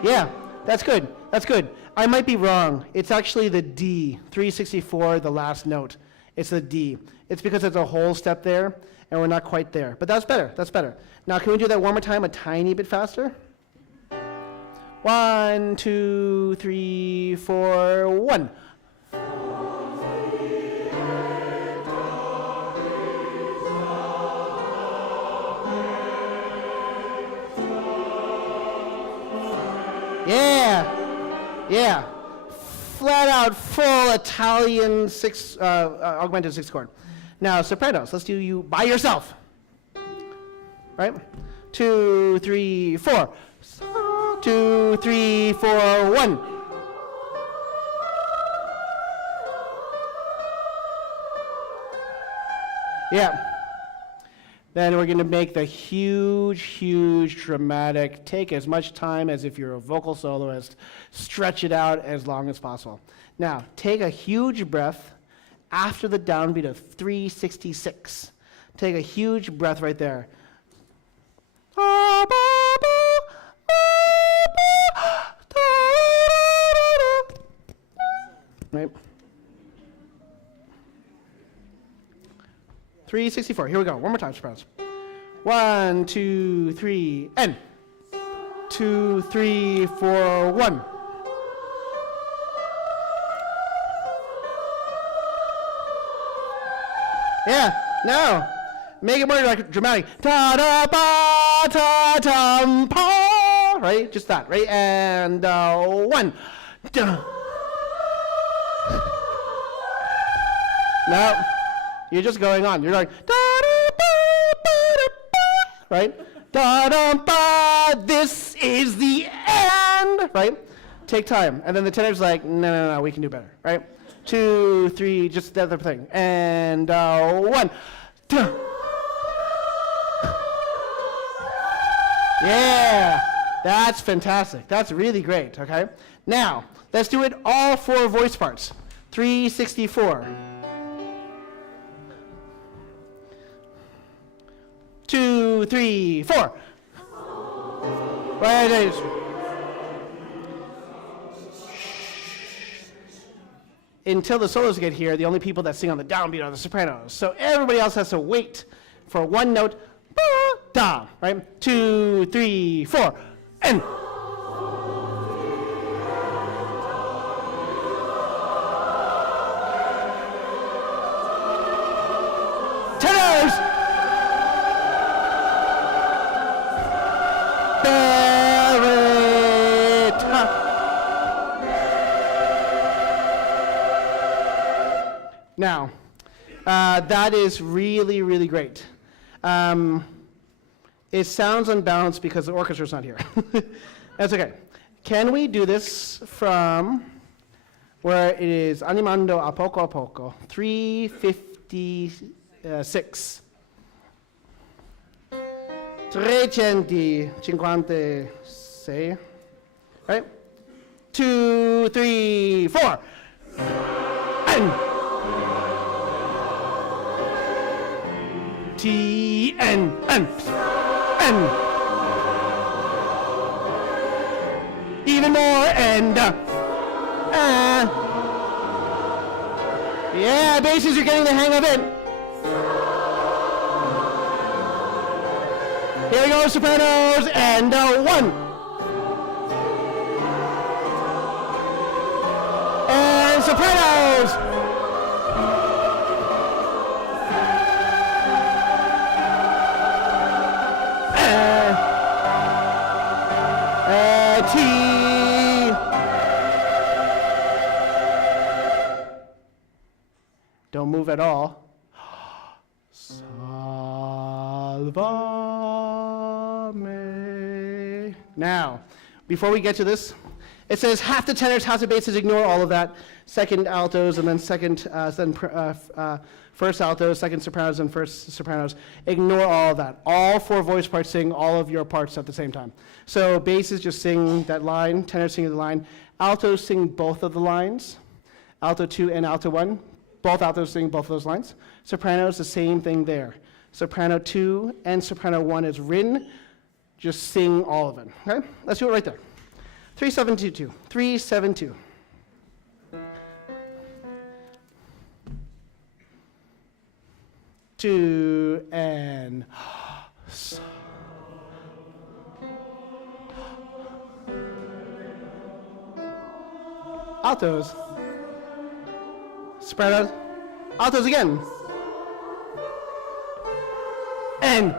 Yeah, that's good. That's good. I might be wrong. It's actually the D, 364, the last note. It's the D. It's because there's a whole step there, and we're not quite there. But that's better. That's better. Now, can we do that one more time, a tiny bit faster? 1, 2, 3, 4, 1. Yeah. Flat out, full Italian augmented 6 chord. Now, sopranos, let's do you by yourself. Right? 2, 3, 4. 2, 3, 4, 1. Yeah. Then we're going to make the huge, dramatic, take as much time as if you're a vocal soloist, stretch it out as long as possible. Now, take a huge breath after the downbeat of 366. Take a huge breath right there. Right? 364. Here we go. One more time, sopranos. 1, 2, 3, and 2, 3, 4, 1. Yeah. Now, make it more like dramatic. Ta da ba ta tum pa. Right? Just that. Right? And 1. Duh. Now. You're just going on. You're like, da-da-ba-ba-da-ba, right? Da-da-ba, this is the end, right? Take time. And then the tenor's like, no, we can do better, right? 2, 3, just the other thing. And 1. Duh. Yeah, that's fantastic. That's really great, okay? Now, let's do it all 4 voice parts. 364. 2, 3, 4. Right, it is. Until the solos get here, the only people that sing on the downbeat are the sopranos. So everybody else has to wait for one note, ba, da, right? 2, 3, 4, and. Tenors! Now, that is really, really great. It sounds unbalanced because the orchestra's not here. That's okay. Can we do this from where it is animando a poco, 356. 356, right? 2, 3, 4, and T, N, N. Even more, and yeah, basses, you're getting the hang of it. Here we go, sopranos, and 1. And sopranos. T. Don't move at all. Salvame. Now, before we get to this, it says half the tenors, half the basses. Ignore all of that. Second altos, and then first altos, second sopranos, and first sopranos. Ignore all of that. All 4 voice parts sing all of your parts at the same time. So basses just sing that line, tenors sing the line. Altos sing both of the lines, alto 2 and alto 1. Both altos sing both of those lines. Sopranos, the same thing there. Soprano 2 and soprano 1 is written. Just sing all of it. Okay? Let's do it right there. 372. 372. Two and altos, sopranos, altos again, and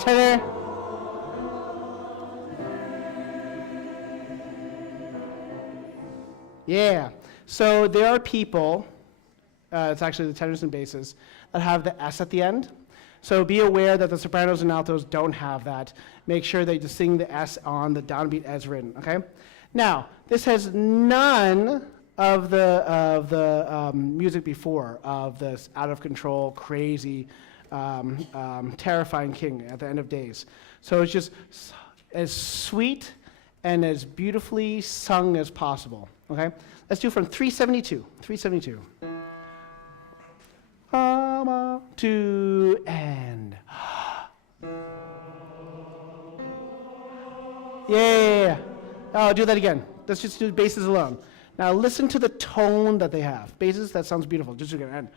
tenor. Yeah, so there are people, it's actually the tenors and basses, that have the S at the end. So be aware that the sopranos and altos don't have that. Make sure that you sing the S on the downbeat as written, okay? Now, this has none of the music before, of this out of control, crazy, terrifying king at the end of days. So it's just as sweet and as beautifully sung as possible. Okay, let's do from 372. 372. 2 and yeah. Oh, do that again. Let's just do basses alone. Now listen to the tone that they have. Basses, that sounds beautiful. Just again. And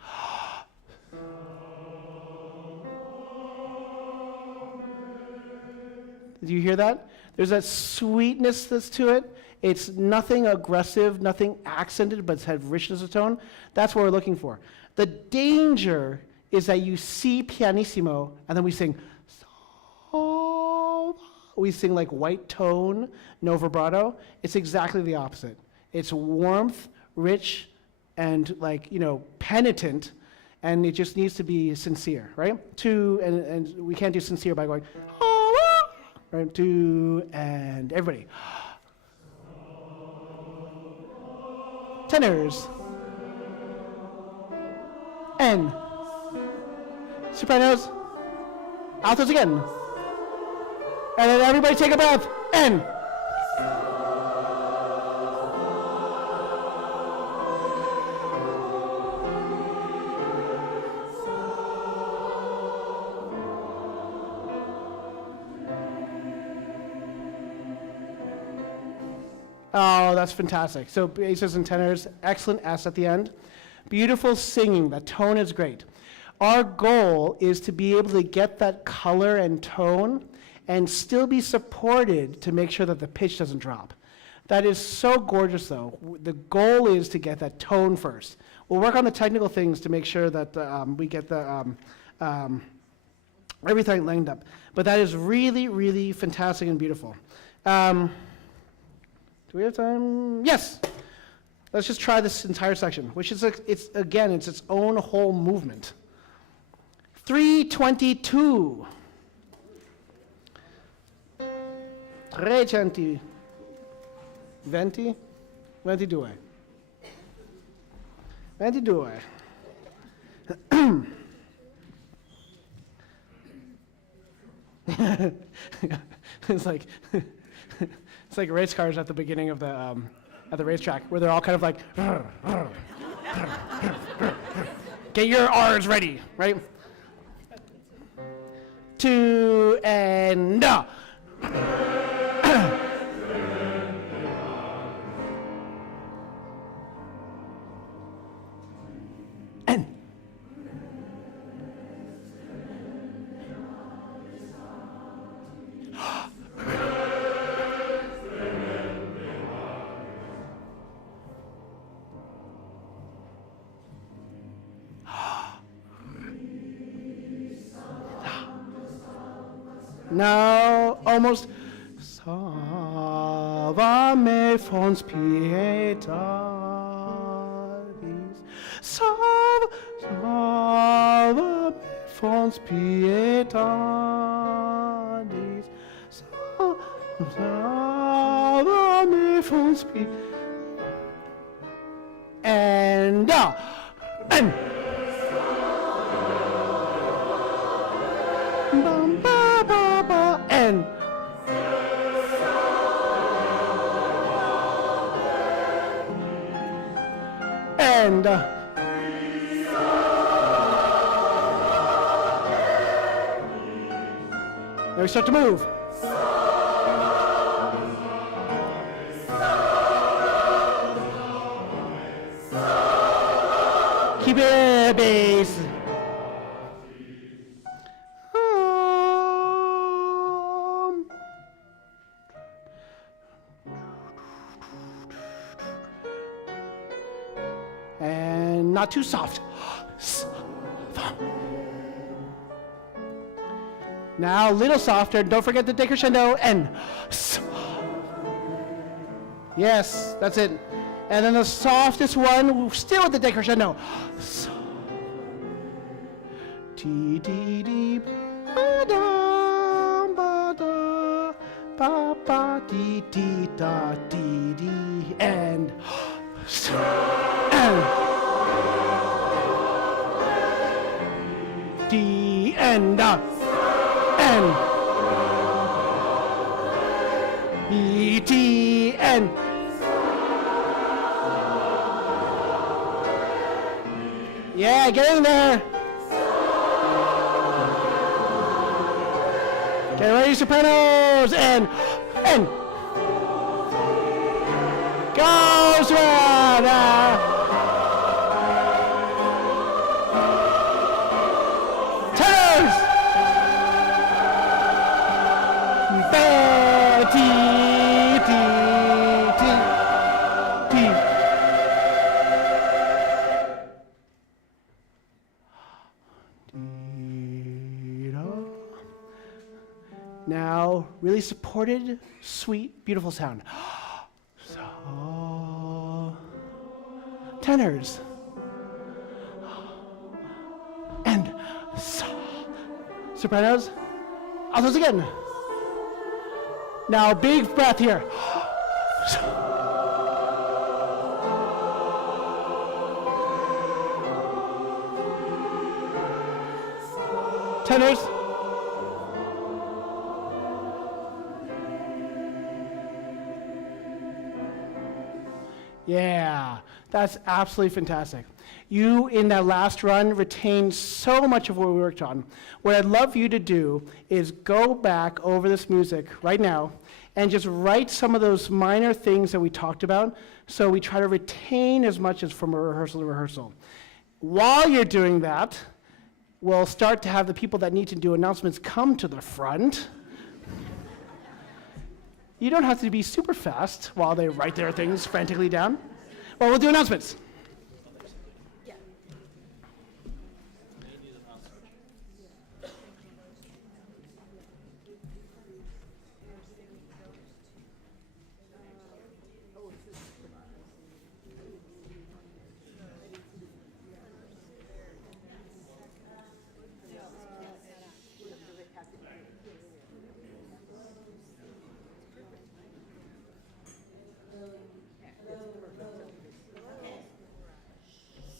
do you hear that? There's that sweetness that's to it. It's nothing aggressive, nothing accented, but it's had richness of tone. That's what we're looking for. The danger is that you see pianissimo, and then we sing, so, we sing like white tone, no vibrato. It's exactly the opposite. It's warmth, rich, and penitent, and it just needs to be sincere, right? And we can't do sincere by going, right? 2, and everybody. Tenors. And sopranos. Altos again. And then everybody take a breath. And. Oh, that's fantastic. So basses and tenors, excellent S at the end. Beautiful singing, the tone is great. Our goal is to be able to get that color and tone and still be supported to make sure that the pitch doesn't drop. That is so gorgeous though. The goal is to get that tone first. We'll work on the technical things to make sure that we get the everything lined up. But that is really, really fantastic and beautiful. Do we have time? Yes. Let's just try this entire section, which is, it's its own whole movement. 322. 320. 20. 22. 22. It's like it's like race cars at the beginning of the at the racetrack, where they're all kind of like, get your R's ready, right? 2 and and now, almost. Salvame fons pietatis. Salvame fons pietatis. Salvame fons pietatis. And and and now we start to move. Keep it bass. And not too soft. Now a little softer. Don't forget the decrescendo. And yes, that's it. And then the softest one, still with the decrescendo. Ti di di ba da ba da ba ba di di da di di and D and E T and yeah, get in there. Get ready, sopranos, and goes well. Tenors. Now, really supported, sweet, beautiful sound. So, tenors. And sopranos. Altos again. Now, big breath here. Tenors. Yeah, that's absolutely fantastic. You, in that last run, retained so much of what we worked on. What I'd love you to do is go back over this music right now and just write some of those minor things that we talked about, so we try to retain as much as from rehearsal to rehearsal. While you're doing that, we'll start to have the people that need to do announcements come to the front. You don't have to be super fast while they write their things frantically down. Well, we'll do announcements.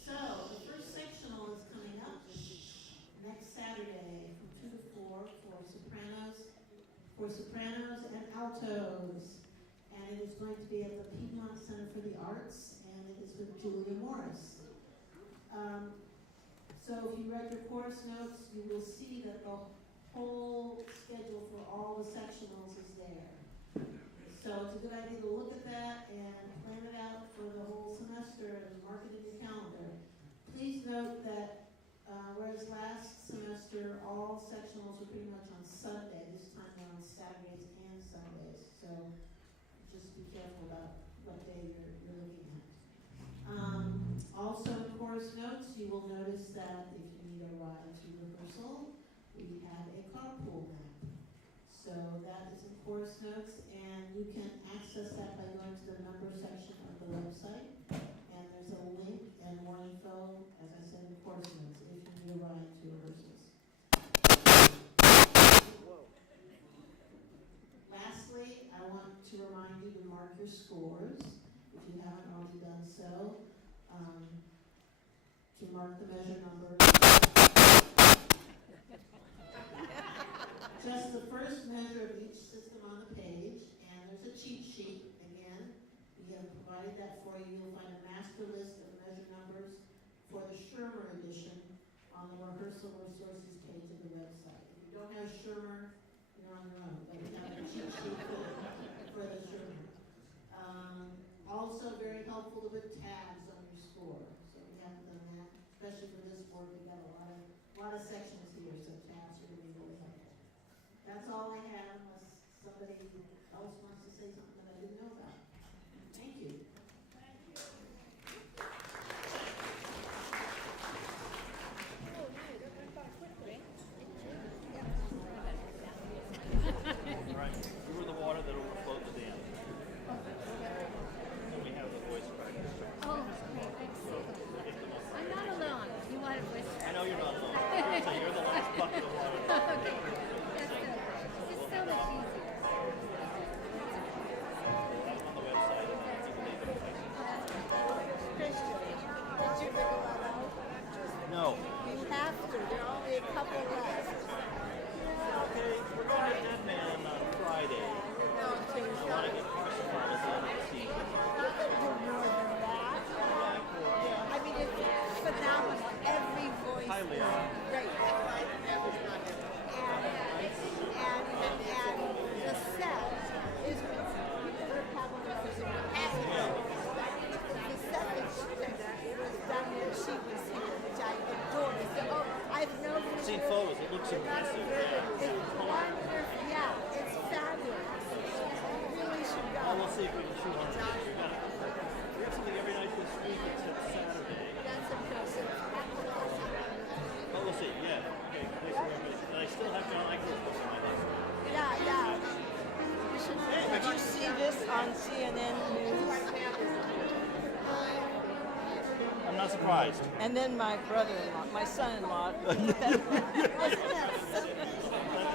So, the first sectional is coming up next Saturday from 2 to 4 for sopranos and altos. And it is going to be at the Piedmont Center for the Arts, and it is with Julia Morris. So if you read your course notes, you will see that the whole schedule for all the sectionals is there. So it's a good idea to look at that and plan it out for the whole semester and mark it in your calendar. Please note that whereas last semester all sectionals were pretty much on Sunday, this time they're on Saturdays and Sundays. So just be careful about what day you're looking at. Also in course notes, you will notice that if you need a ride to rehearsal, we have a carpool map. So that is in course notes, and you can access that by going to the member section of the website. And there's a link and more info, as I said, in course notes, if you need a ride to rehearsals. Lastly, I want to remind you to mark your scores, if you haven't already done so, to mark the measure number. Just the first measure of each system on the page, and there's a cheat sheet. Again, we have provided that for you. You'll find a master list of measure numbers for the Schirmer edition on the rehearsal resources page of the website. If you don't have Schirmer, you're on your own, but we have a cheat sheet for the Schirmer. Also very helpful to put tabs on your score. So we haven't done that, especially for this board. We've got a lot of sections here, so tabs are going to be really helpful. That's all I have, unless somebody else wants to say something that I didn't know about. Thank you. All right, you were the water that overflowed the dam. And we have the voice practice. Oh, okay, thanks. I'm not alone. You want a voice I know you're not alone. So you're the last bucket of water. Okay. It's so much easier. On the website. Christian, did you bring a lot out? No. You have to. There are only a couple left. Okay, we're going to Dead Man on Friday. No, please. I want to get Parsifal at the end of the season. Not that do more than that. I mean, it's phenomenal. Every voice Highly is great. And the set is the set that was done when she was here, which I adore. So, I've known I've seen photos. It looks impressive. It's wonderful. Yeah, it's fabulous. You really should go. Well, we'll see if we can shoot on it. We have something every night this week except Saturday. That's impressive. But we'll see. Yeah. Okay. Thanks for everybody. And I still have John Eichler's book on my desk. Yeah. You should. Did you see this on CNN News? I'm not surprised. And then my brother-in-law, my son-in-law, I think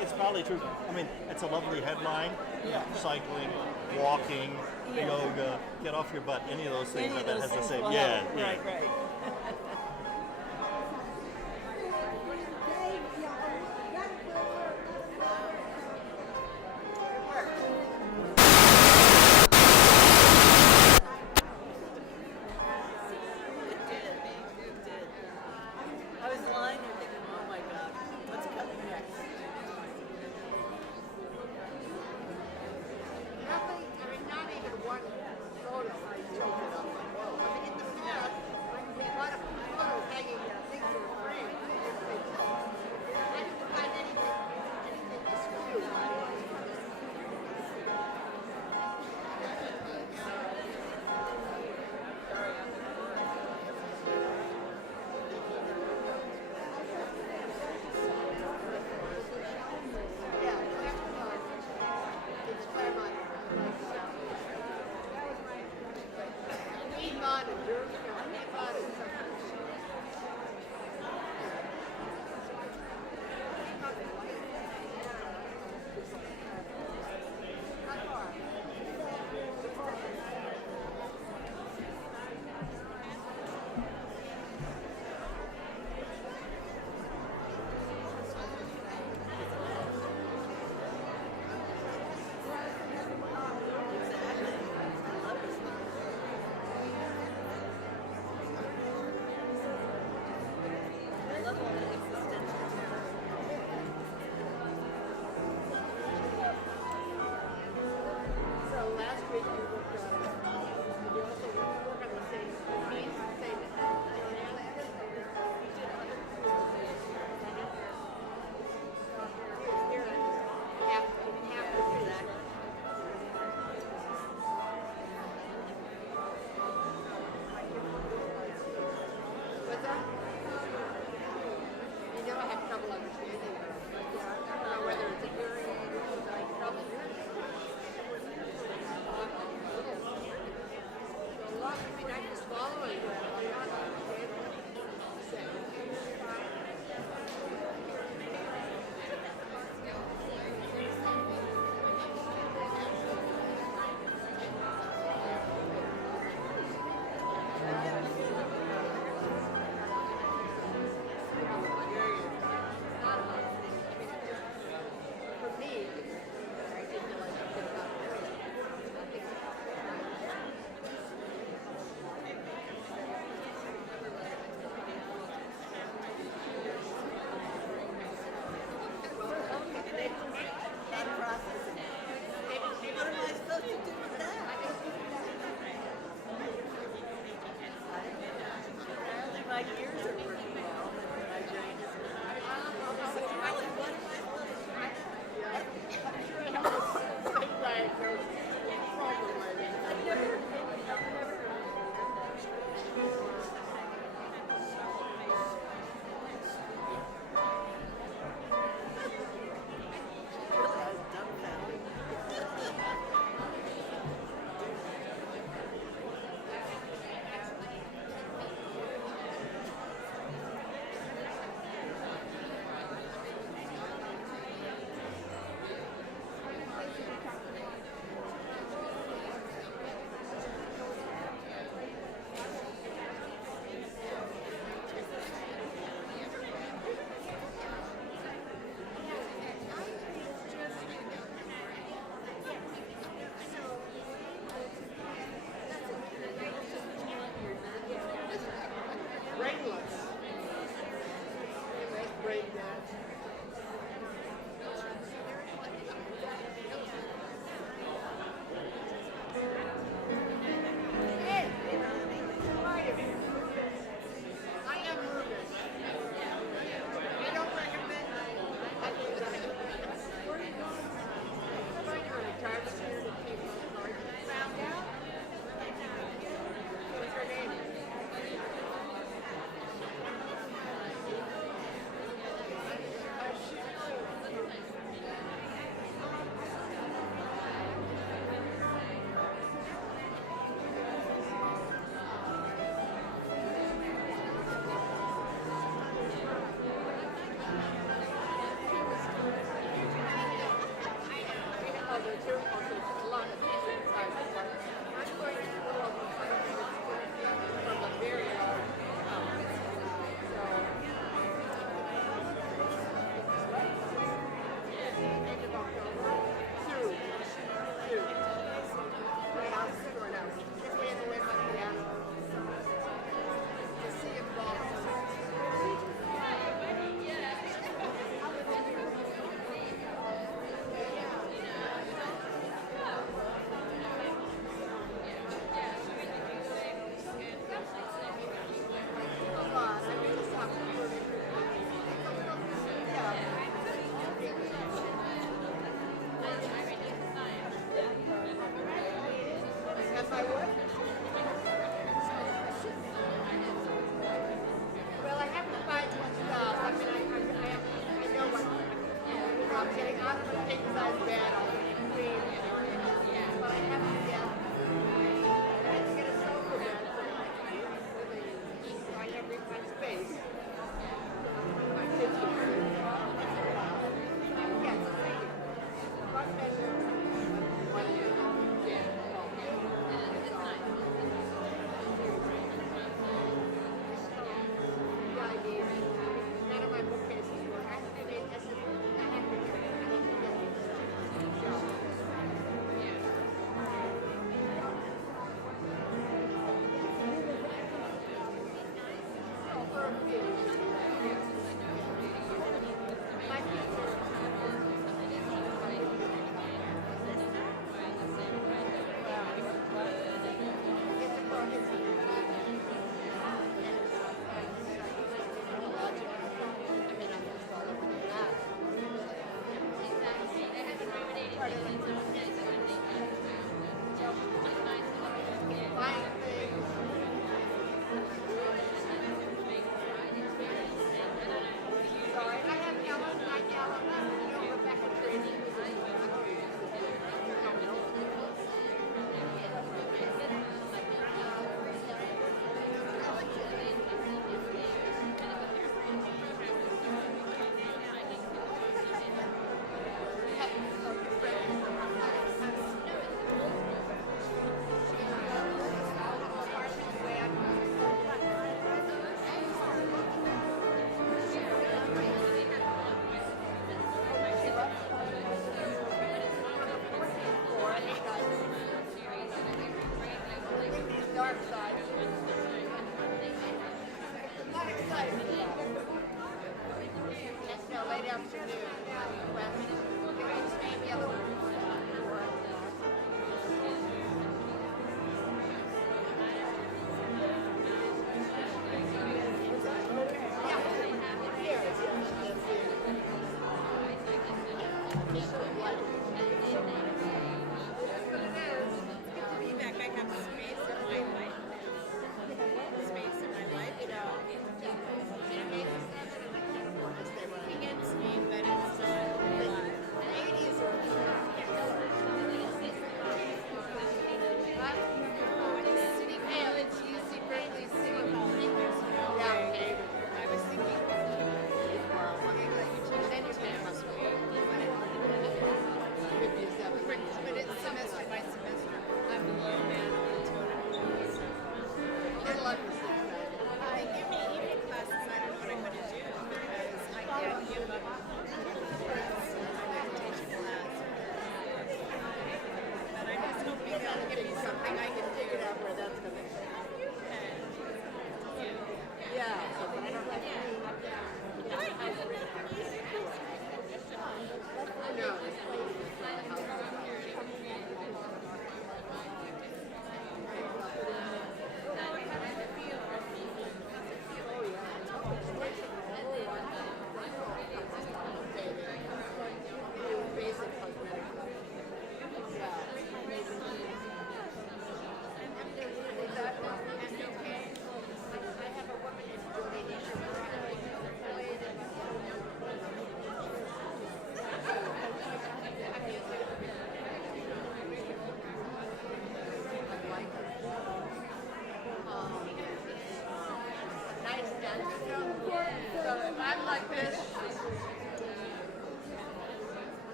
it's probably true. I mean, it's a lovely headline. Yeah. Cycling, walking, Yeah. yoga, get off your butt. Any of those things any of that those has the things same. will Yeah, help. yeah. Right.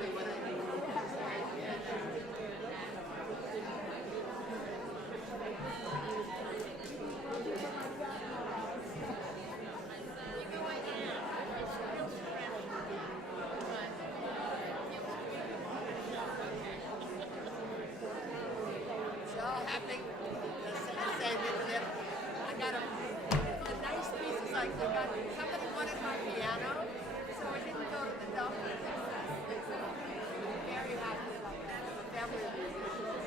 exactly what I need. So happening. The same with I got a nice piece. It's like somebody wanted my piano, so I didn't go to the doctor. Very happy about that. The family of musicians.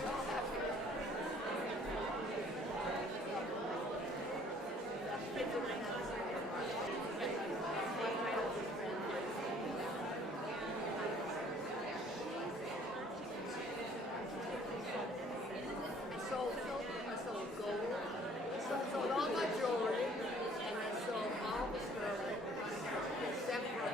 So happy. I sold silver, I sold gold, I sold all my jewelry, and I sold all the sterling, except for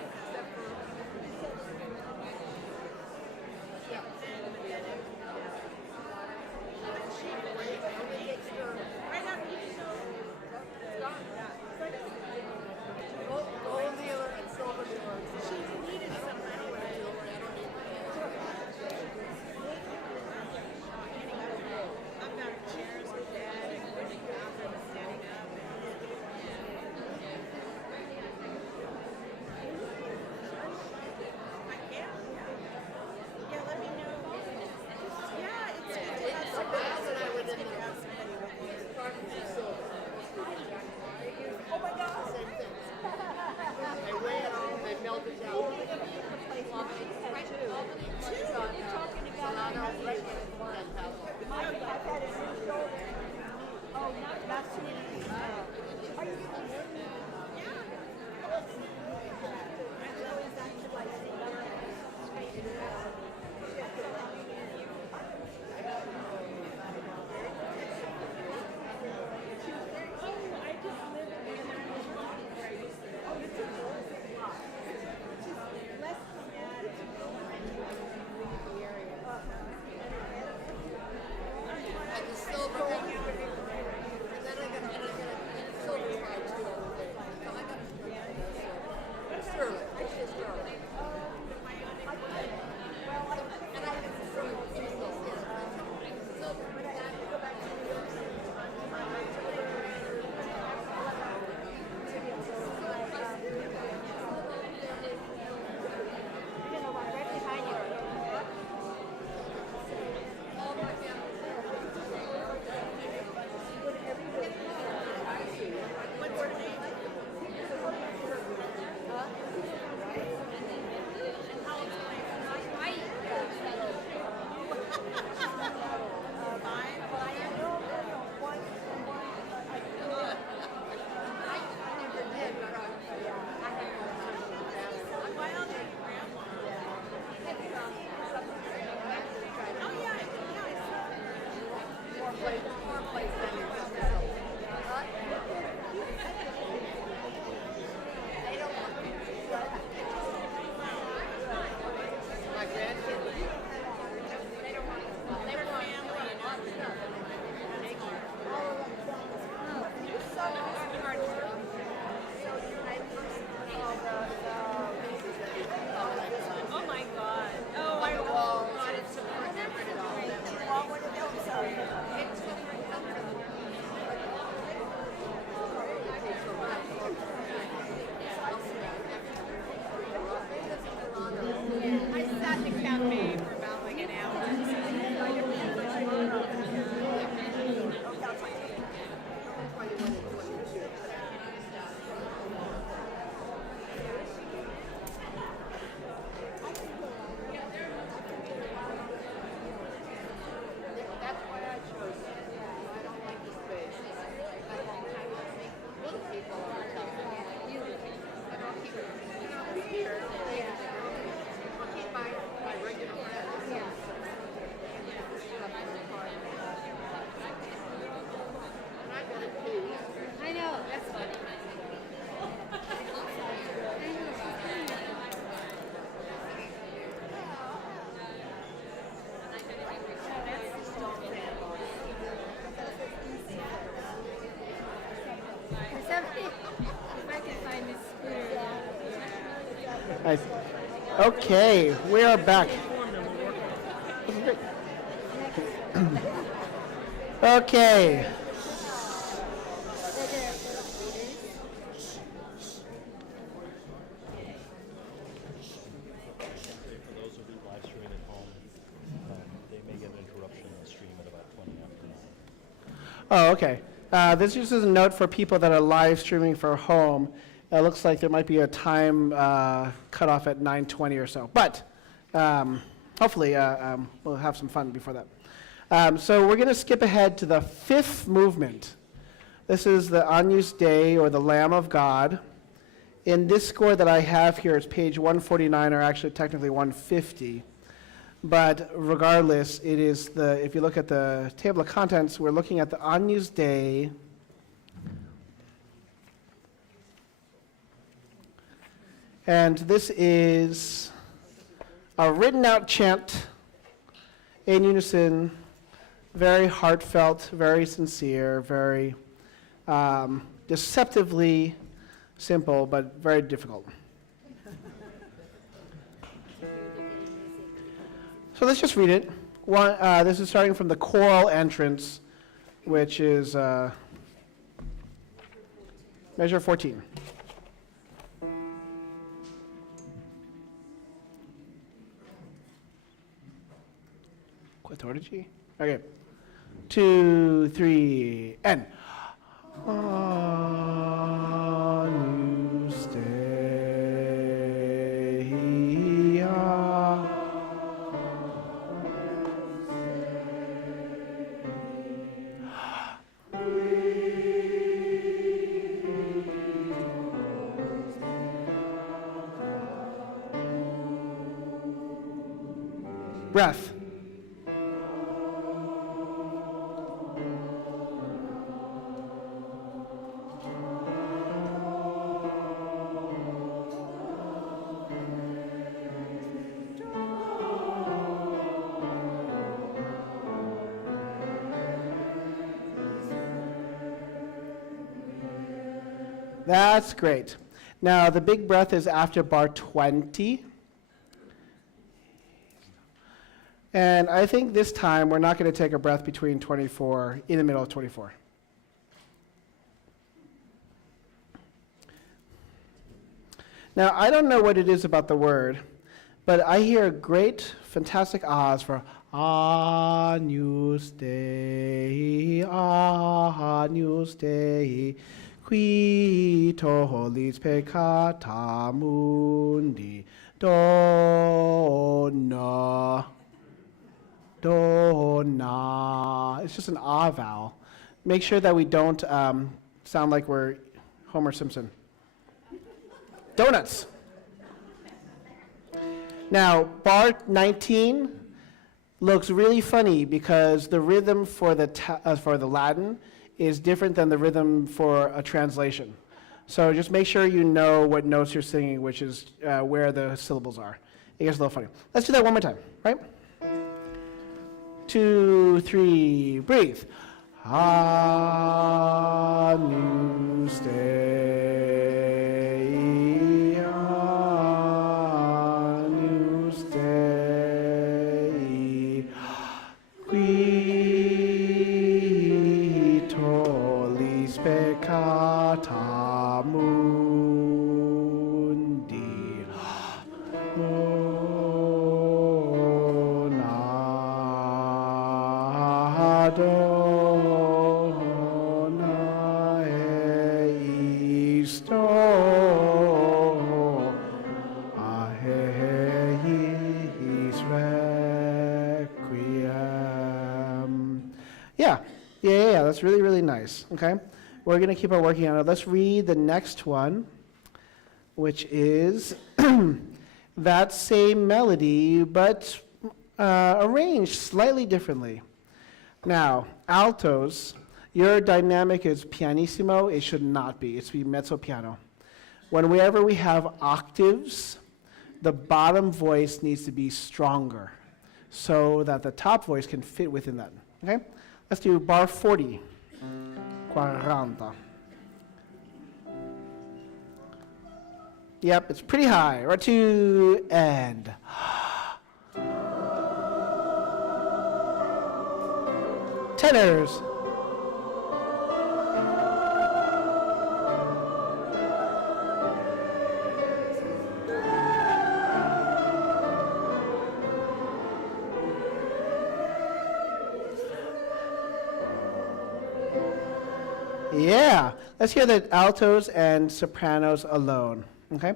Okay, we are back. Okay. For those of you live streaming at home, they may get an interruption in the stream at about 20 after 9. Oh, okay. This just is a note for people that are live streaming for home. It looks like there might be a time cutoff at 9:20 or so. But hopefully we'll have some fun before that. So we're going to skip ahead to the fifth movement. This is the Agnus Dei, or the Lamb of God. In this score that I have here, it's page 149, or actually technically 150. But regardless, it is if you look at the table of contents, we're looking at the Agnus Dei. And this is a written out chant in unison, very heartfelt, very sincere, very deceptively simple, but very difficult. So let's just read it. This is starting from the choral entrance, which is measure 14. Quattordici? Okay. 2, 3, and. Agnus Dei. Breath. That's great. Now, the big breath is after bar 20. And I think this time we're not going to take a breath between 24, in the middle of 24. Now, I don't know what it is about the word, but I hear great, fantastic ahs for Agnus Dei, Agnus Dei, qui tollis peccata mundi, dona. Dona. It's just an ah vowel. Make sure that we don't sound like we're Homer Simpson. Donuts. Now, bar 19 looks really funny because the rhythm for the Latin is different than the rhythm for a translation. So just make sure you know what notes you're singing, which is where the syllables are. It gets a little funny. Let's do that one more time, right? 2, 3, breathe. Agnus Dei, Agnus Dei, qui tollis peccata mundi, dona eis eis requiem. Yeah, that's really, really nice, okay? We're going to keep on working on it. Let's read the next one, which is that same melody, but arranged slightly differently. Now, altos, your dynamic is pianissimo. It should not be. It should be mezzo piano. Whenever we have octaves, the bottom voice needs to be stronger so that the top voice can fit within that. Okay? Let's do bar 40. 40. Yep, it's pretty high. Right, 2, and. Tenors. Yeah, let's hear the altos and sopranos alone, okay?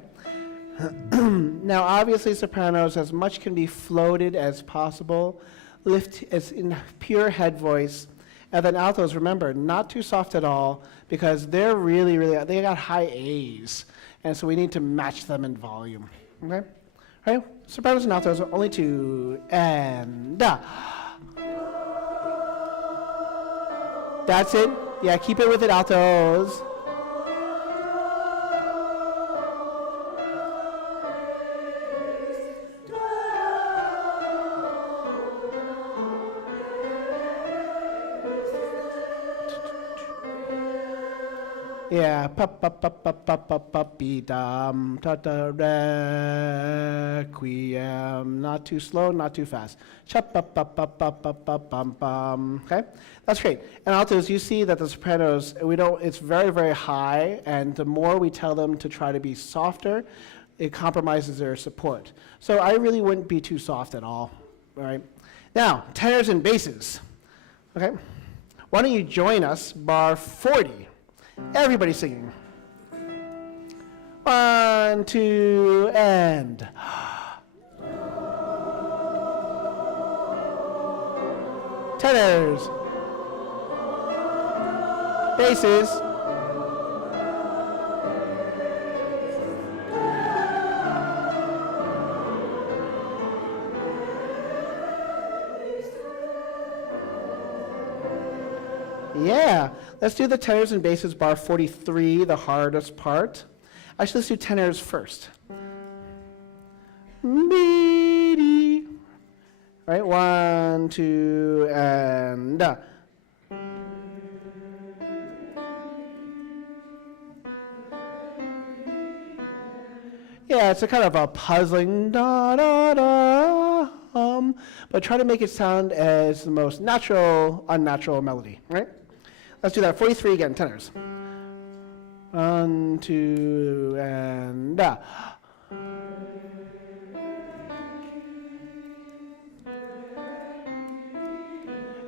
Now, obviously, sopranos, as much can be floated as possible, lift as in pure head voice, and then altos, remember, not too soft at all, because they're really, they got high A's, and so we need to match them in volume, okay? All right, sopranos and altos, only 2, and That's it. Yeah, keep it with it, altos. Yeah, pa-pa-pa-pa-pa-pa-pa-be-dum, ta-ta-requiem. Not too slow, not too fast. Cha-pa-pa-pa-pa-pa-pa-bum-bum. Okay, that's great. And altos, you see that the sopranos, it's very, very high, and the more we tell them to try to be softer, it compromises their support. So I really wouldn't be too soft at all right? Now, tenors and basses, okay? Why don't you join us, bar 40. Everybody singing. 1, 2, and. Tenors. Basses. Yeah, let's do the tenors and basses, bar 43, the hardest part. Actually, let's do tenors first. Meaty. All right, 1, 2, and. Yeah, it's a kind of a puzzling da-da-da, but try to make it sound as the most natural, unnatural melody, right? Let's do that. 43 again, tenors. 1, 2, and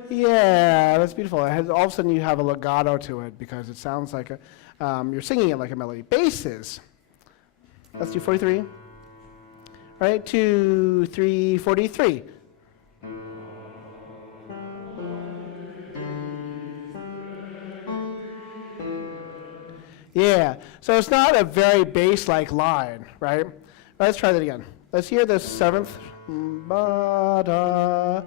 Yeah, that's beautiful. All of a sudden you have a legato to it because it sounds like you're singing it like a melody. Basses. Let's do 43. All right, 2, 3, 43. Yeah, so it's not a very bass-like line, right? Let's try that again. Let's hear the 7th. Ba-da,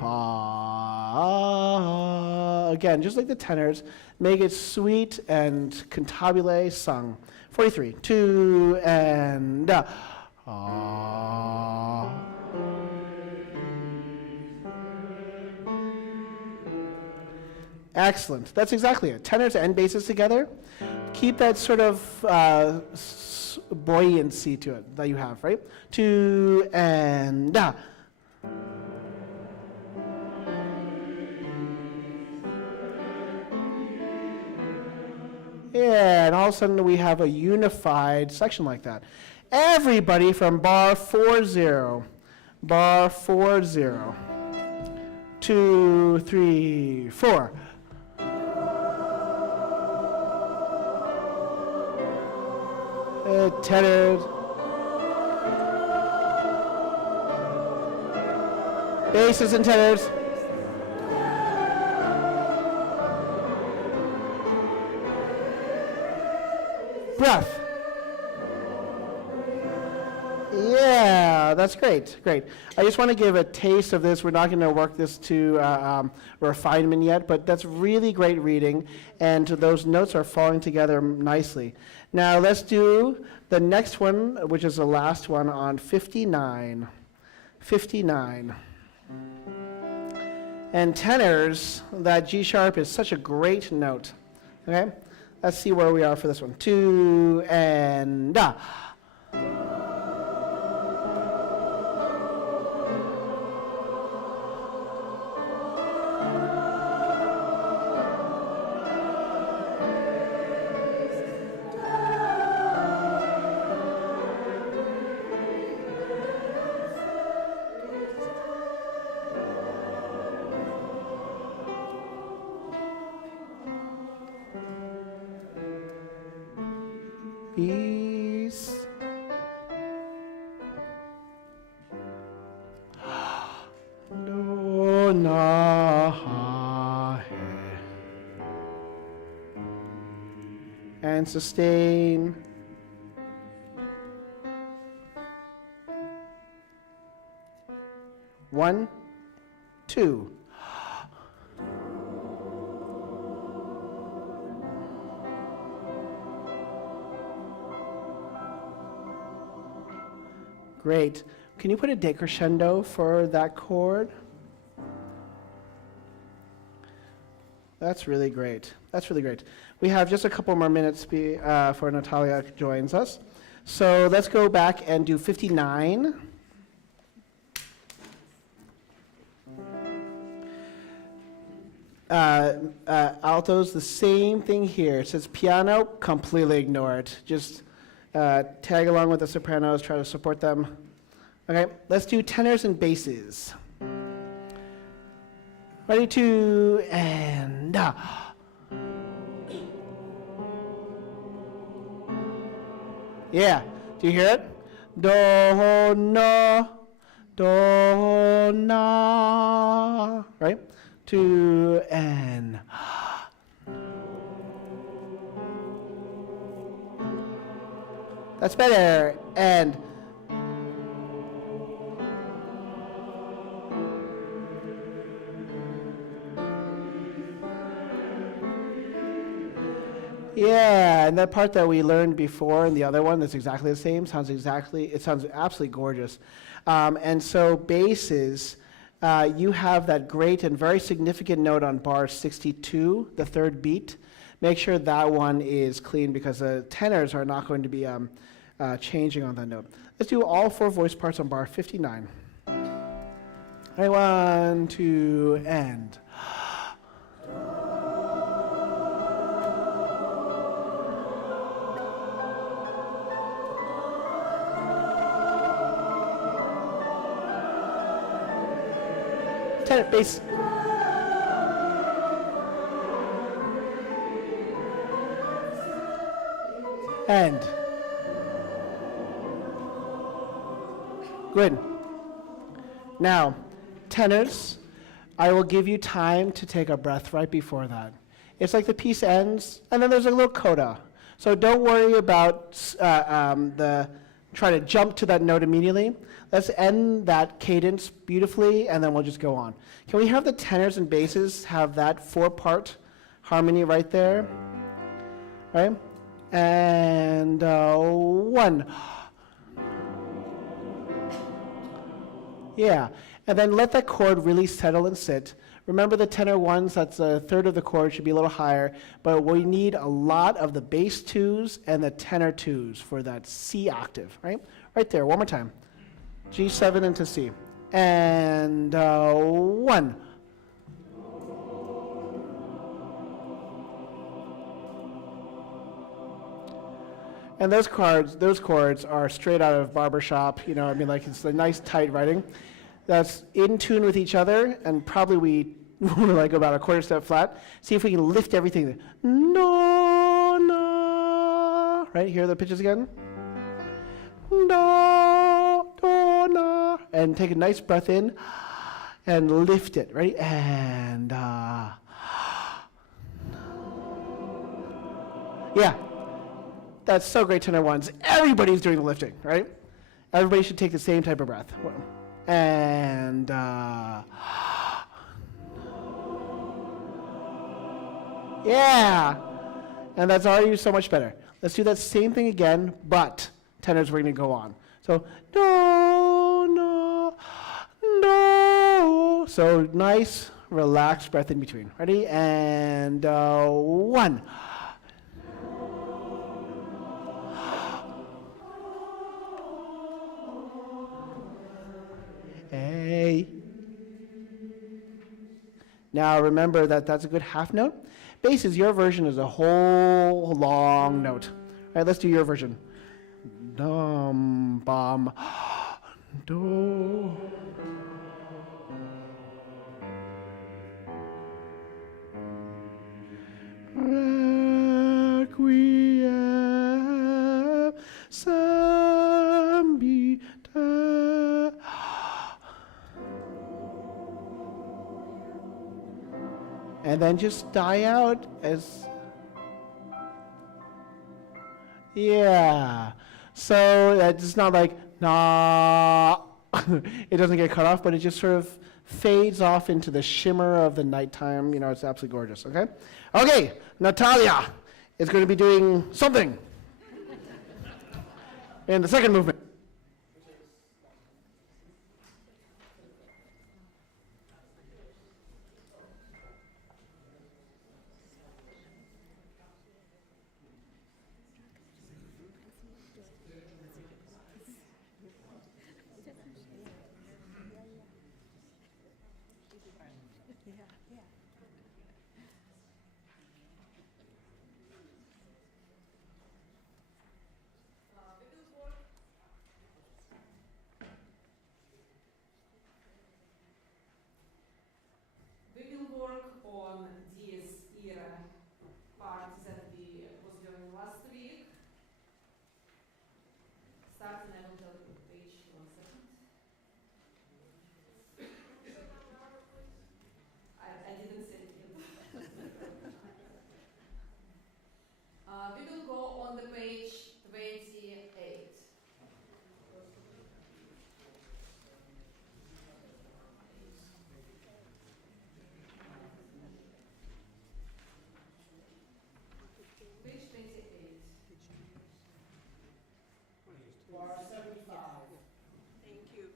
ba. Again, just like the tenors, make it sweet and cantabile sung. 43, 2, and Excellent. That's exactly it. Tenors and basses together. Keep that sort of buoyancy to it that you have, right? 2, and Yeah, and all of a sudden we have a unified section like that. Everybody from bar 40. Bar 40. 2, 3, 4. Tenors. Basses and tenors. Breath. Yeah, that's great, great. I just want to give a taste of this. We're not going to work this to refinement yet, but that's really great reading, and those notes are falling together nicely. Now let's do the next one, which is the last one on 59. 59. And tenors, that G sharp is such a great note. Okay? Let's see where we are for this one. 2, and Peace. Do na ha he. And sustain. One, two. Great. Can you put a decrescendo for that chord? That's really great. That's really great. We have just a couple more minutes before Natalia joins us. So let's go back and do 59. Altos, the same thing here. It says piano, completely ignore it. Just tag along with the sopranos, try to support them. Okay, let's do tenors and basses. Ready, to, and yeah, do you hear it? Do, no, do, na, right? To, and that's better. And yeah, and that part that we learned before in the other one that's exactly the same, it sounds absolutely gorgeous. And so basses, you have that great and very significant note on bar 62, the third beat. Make sure that one is clean because the tenors are not going to be changing on that note. Let's do all four voice parts on bar 59. All right, 1, 2, and. Tenor, bass. And. Good. Now, tenors, I will give you time to take a breath right before that. It's like the piece ends, and then there's a little coda. So don't worry about try to jump to that note immediately. Let's end that cadence beautifully, and then we'll just go on. Can we have the tenors and basses have that 4-part harmony right there? Right? And 1. Yeah, and then let that chord really settle and sit. Remember the tenor ones, that's a third of the chord, should be a little higher, but we need a lot of the bass 2s and the tenor 2s for that C octave, right? Right there, one more time. G7 into C. And 1. And those chords are straight out of barbershop, you know, I mean, like it's a nice tight writing. That's in tune with each other, and probably we like about a quarter step flat. See if we can lift everything. No, no. Right, hear the pitches again? No, do, no. And take a nice breath in and lift it, ready? And yeah. That's so great, tenor ones. Everybody's doing the lifting, right? Everybody should take the same type of breath. And yeah. And that's already so much better. Let's do that same thing again, but tenors we're going to go on. So do, no, no. So nice, relaxed breath in between. Ready? And 1. Hey. Now remember that that's a good half note. Basses, your version is a whole long note. All right, let's do your version. Dum, bum, do. Requiem. and then just die out as, yeah. So it's not like, nah, it doesn't get cut off, but it just sort of fades off into the shimmer of the nighttime. You know, it's absolutely gorgeous, okay? Okay, Natalia is going to be doing something in the second movement. We will work on these era parts that we was doing last week. Starting, I will tell you the page, 1 second. I didn't say it yet. We will go on the page 28. Page 28. Bar 75. Thank you.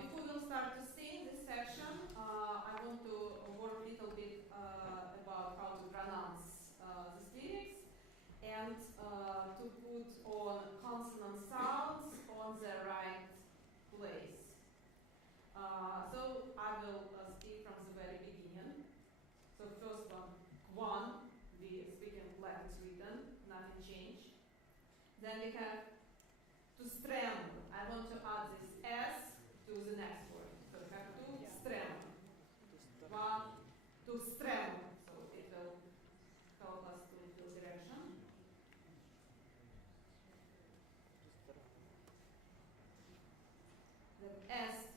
Before we'll start to sing this section, I want to work a little bit about how to pronounce these lyrics and to put on consonant sounds on the right place. So I will speak from the very beginning. So first one, we speaking like it's written, nothing changed. Then we have to strangle. I want to add this S to the next word. So we have to strangle. One, to strangle. So it will help us to feel direction. The S,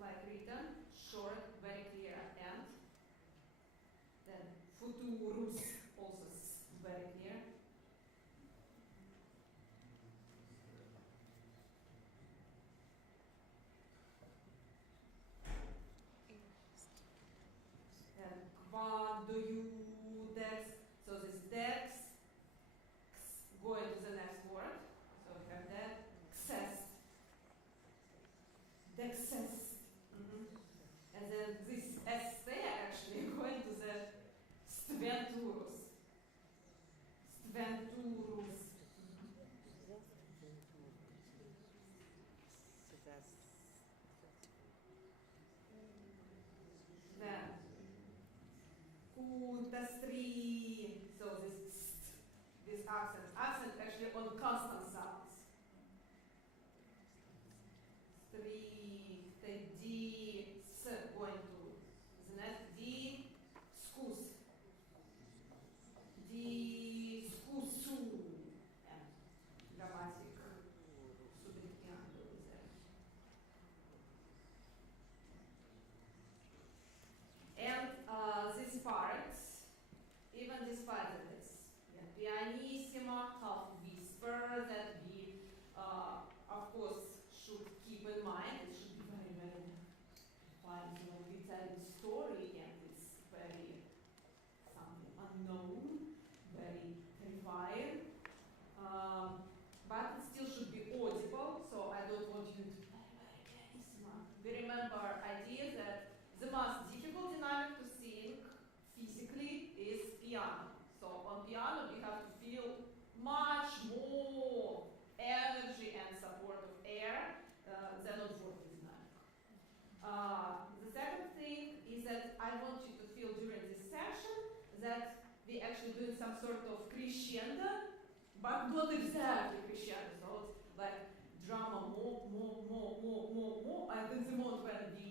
like written, short, very clear at end. Then futurus, also very clear. And quaduiudex, so this dex, going to the next word. So we have that, xest, dexest. And then this est actually going to the stventurus. Stventurus. Then kutastri. So this accent actually on constant sounds. Stri, the d, s going to the next d, skus. D, skusu. And grammatic subjectiando is there. And this part, even despite that it's pianissimo, half whisper that we, of course, should keep in mind. It should be very, very fun. You know, we tell the story and it's very something unknown, very terrifying. But it still should be audible, so I don't want you to very, very pianissimo. We remember idea that the most difficult dynamic to sing physically is piano. So on piano we have to feel much more energy and support of air than on vocal dynamic. The second thing is that I want you to feel during this session that we actually doing some sort of crescendo, but not exactly crescendo. So it's like drama more, and then the moment when we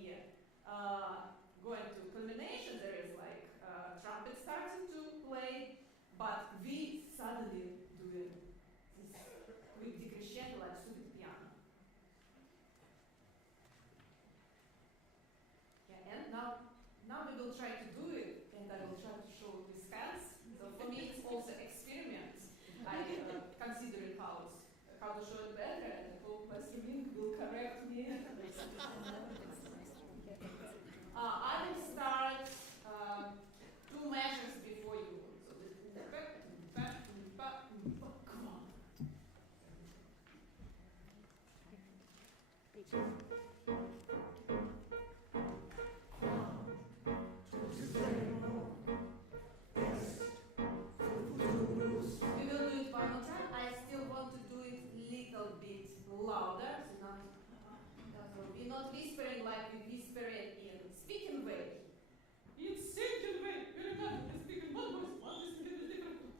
going to culmination, there is like trumpet starting to play, but we suddenly doing We will do it one more time. I still want to do it little bit louder. So now we're not whispering like we whispering in speaking way. In singing way. We're not speaking one voice. One is different.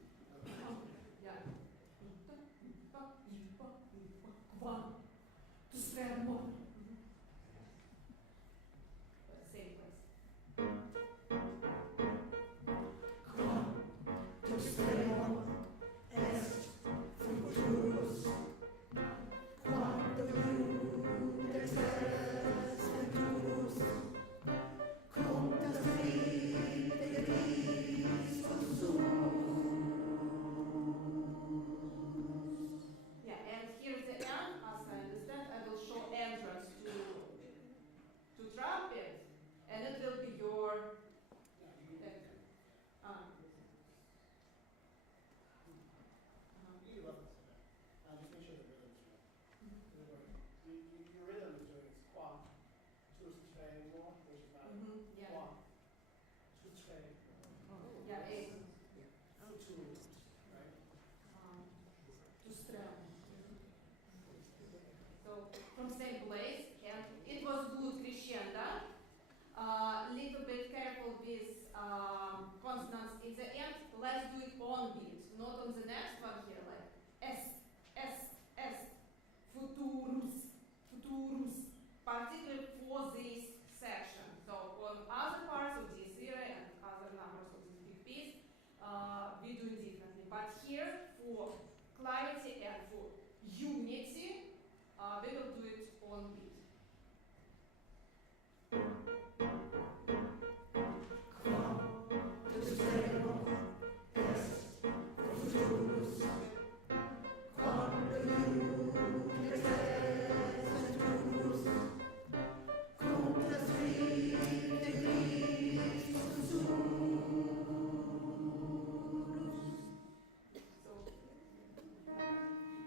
Yeah. One. To spare more. Same place. Yeah, and here's the end. As I understand, I will show entrance to trumpet, and it will be your. You love this. Just make sure the rhythm is right. Your rhythm is doing is qua, two, three, more, which is not Yeah. qua, two, three, Yeah, eight. two, right? To strap. So from same place, and it was good crescendo. Little bit careful with consonants in the end. Let's do it on beat, not on the next one here, like est, futurus, particularly for this section. So on other parts of this area and other numbers of this big piece, we do it differently. But here, for clarity and for unity, we will do it on beat.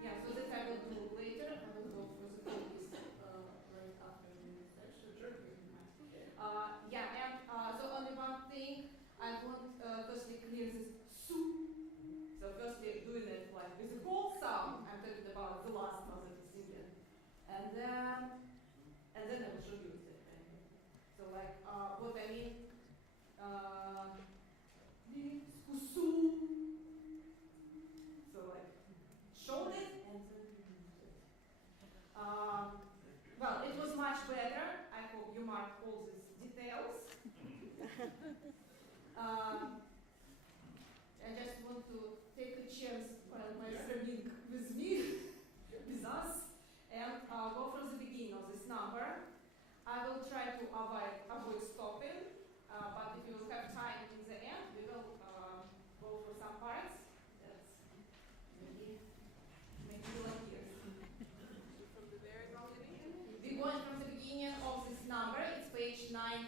Yeah, so that I will do later. I will go for the focus right after the session. Yeah, and so only one thing I want firstly clear this su. So firstly doing it like with the whole sound. I'm talking about the last one that is singing, and then I will show you the so like what I mean. Su. So like show it and then well, it was much better. I hope you mark all these details. I just want to take a chance while my friend with me, with us, and go from the beginning of this number. I will try to avoid stopping, but if you will have time in the end, we will go for some parts. That's maybe you like here. From the very beginning? We're going from the beginning of this number. It's page 19. 19.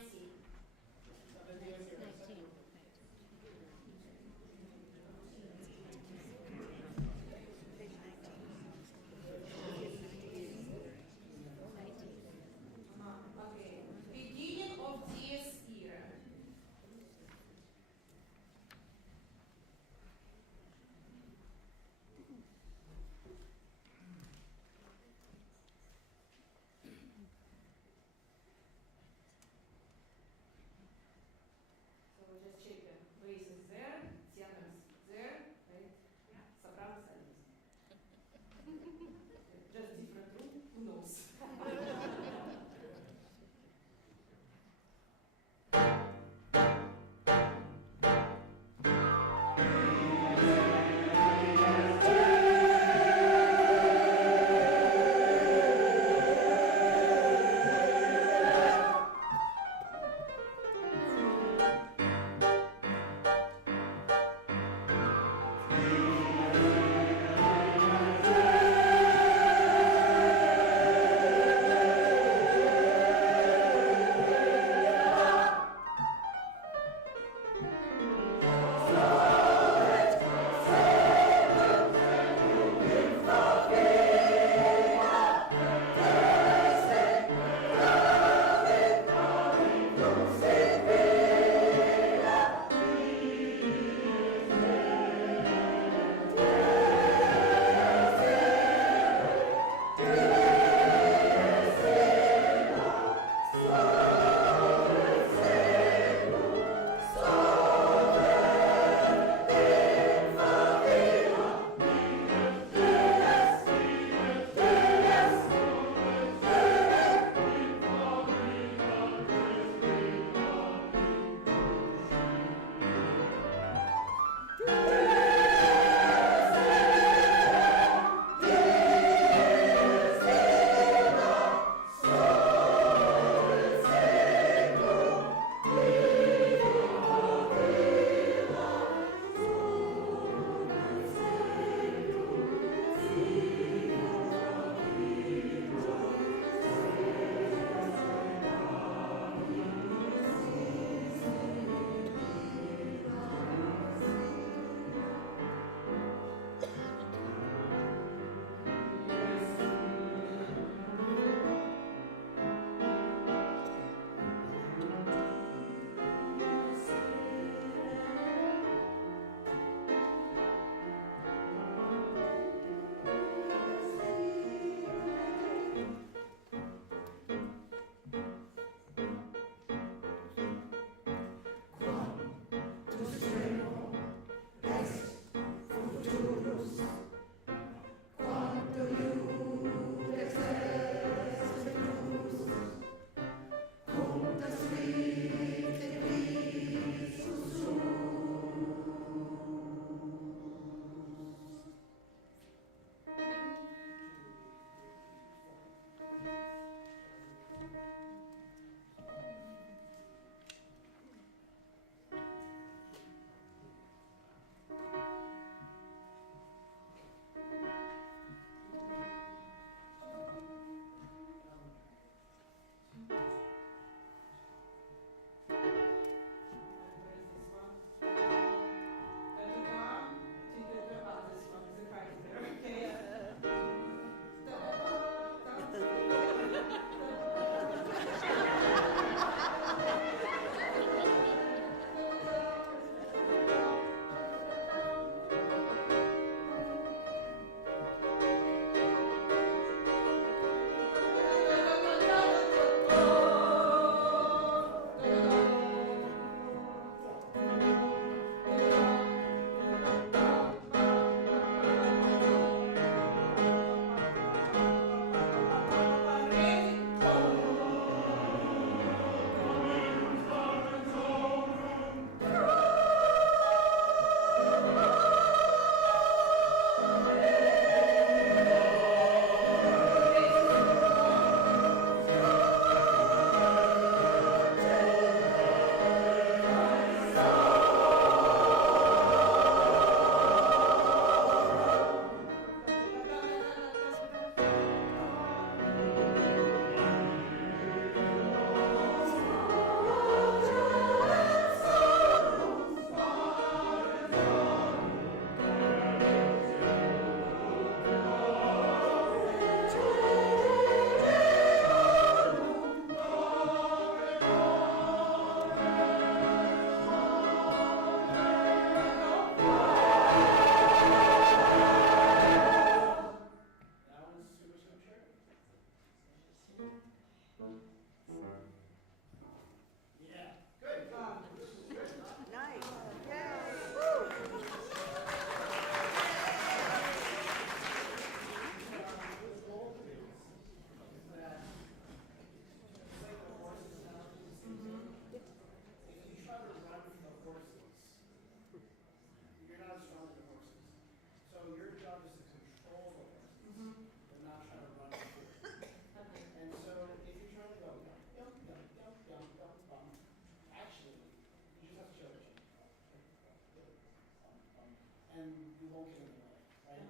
won't get in the way, right?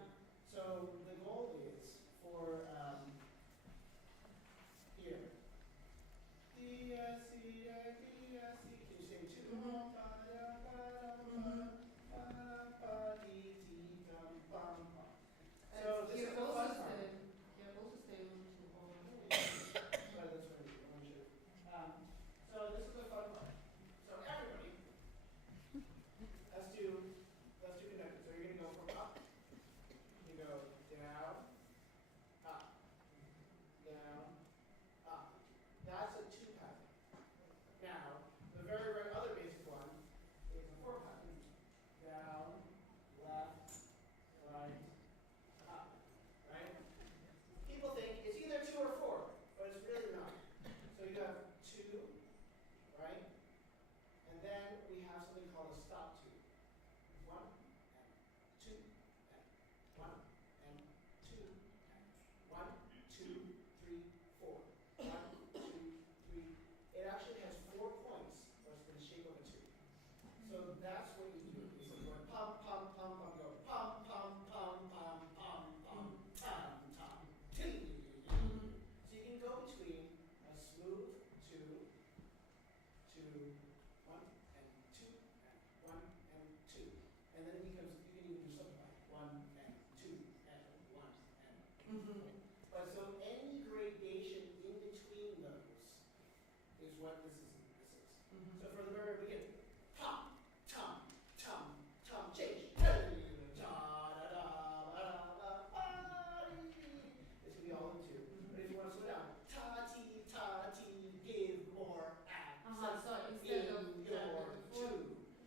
So the goal is for here. Can you say two? So this is the fun part. Sorry, that's what I should. So this is the fun part. So everybody, let's do connected. So you're gonna go from up. You go down, up, down, up. That's a 2 pattern. Now, the very other basic one is a 4 pattern. Down, left, right, up. Right? People think it's either 2 or 4, but it's really not. So you have 2, right? And then we have something called a stop 2. 1 and 2 and 1 and 2 and 1, 2, 3, 4. 1, 2, 3. It actually has 4 points, but it's in the shape of a 2. So that's what you do. You say going pum pum pum pum, go pum pum pum pum pum pum tom tom ting. So you can go between a smooth 2 to 1 and 2 and 1 and 2. And then it becomes, you can even do something like 1 and 2 and 1 and 2. But so any gradation in between those is what this is. So for the very beginning, pom, tom, tom, tom, change. It's gonna be all in 2. But if you want to slow down, ta-ti, give more, add. So instead of in your 2.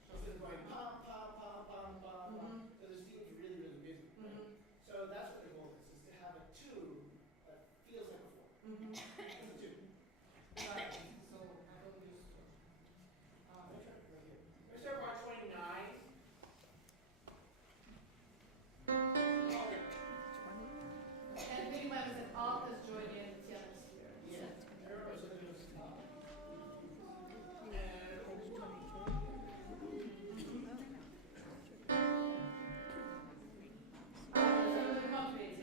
Instead of going pom, pom, pom, pom, pom, pom. So this seems really busy, right? So that's what the goal is to have a 2 that feels like a 4. It's a 2. Right. So I will use Let's start bar 29. and we remember that alt is joining tennis here. Yeah. Everybody's going to do a stop. So we're not ready.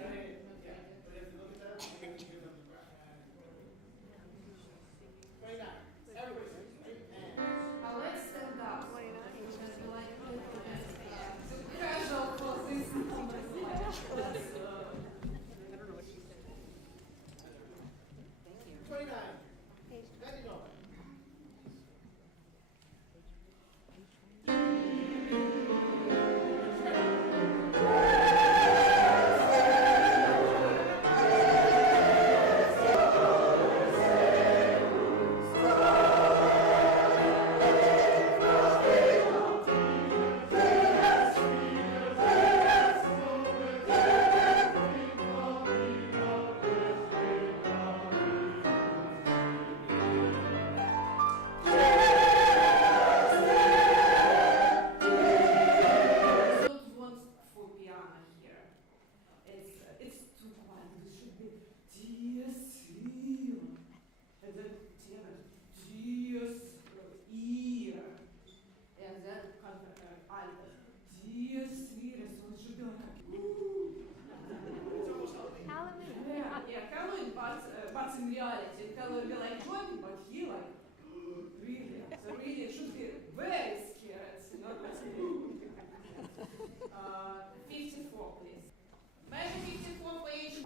Yeah. But if you look at that, you have to give them the graph. 29. Everybody says, and. Let's stand up. Rehearsal for this moment. Thank you. 29. Then you go. Don't want for piano here. It's too quiet. It should be dear Sir. And then dear ear. And then alto. Dear Sir. So it should be like It's almost Halloween. Halloween. yeah, Halloween, but in reality, Halloween be like joking, but he like really. So really, it should be very scared, not like 54, please. Measure 54 for each.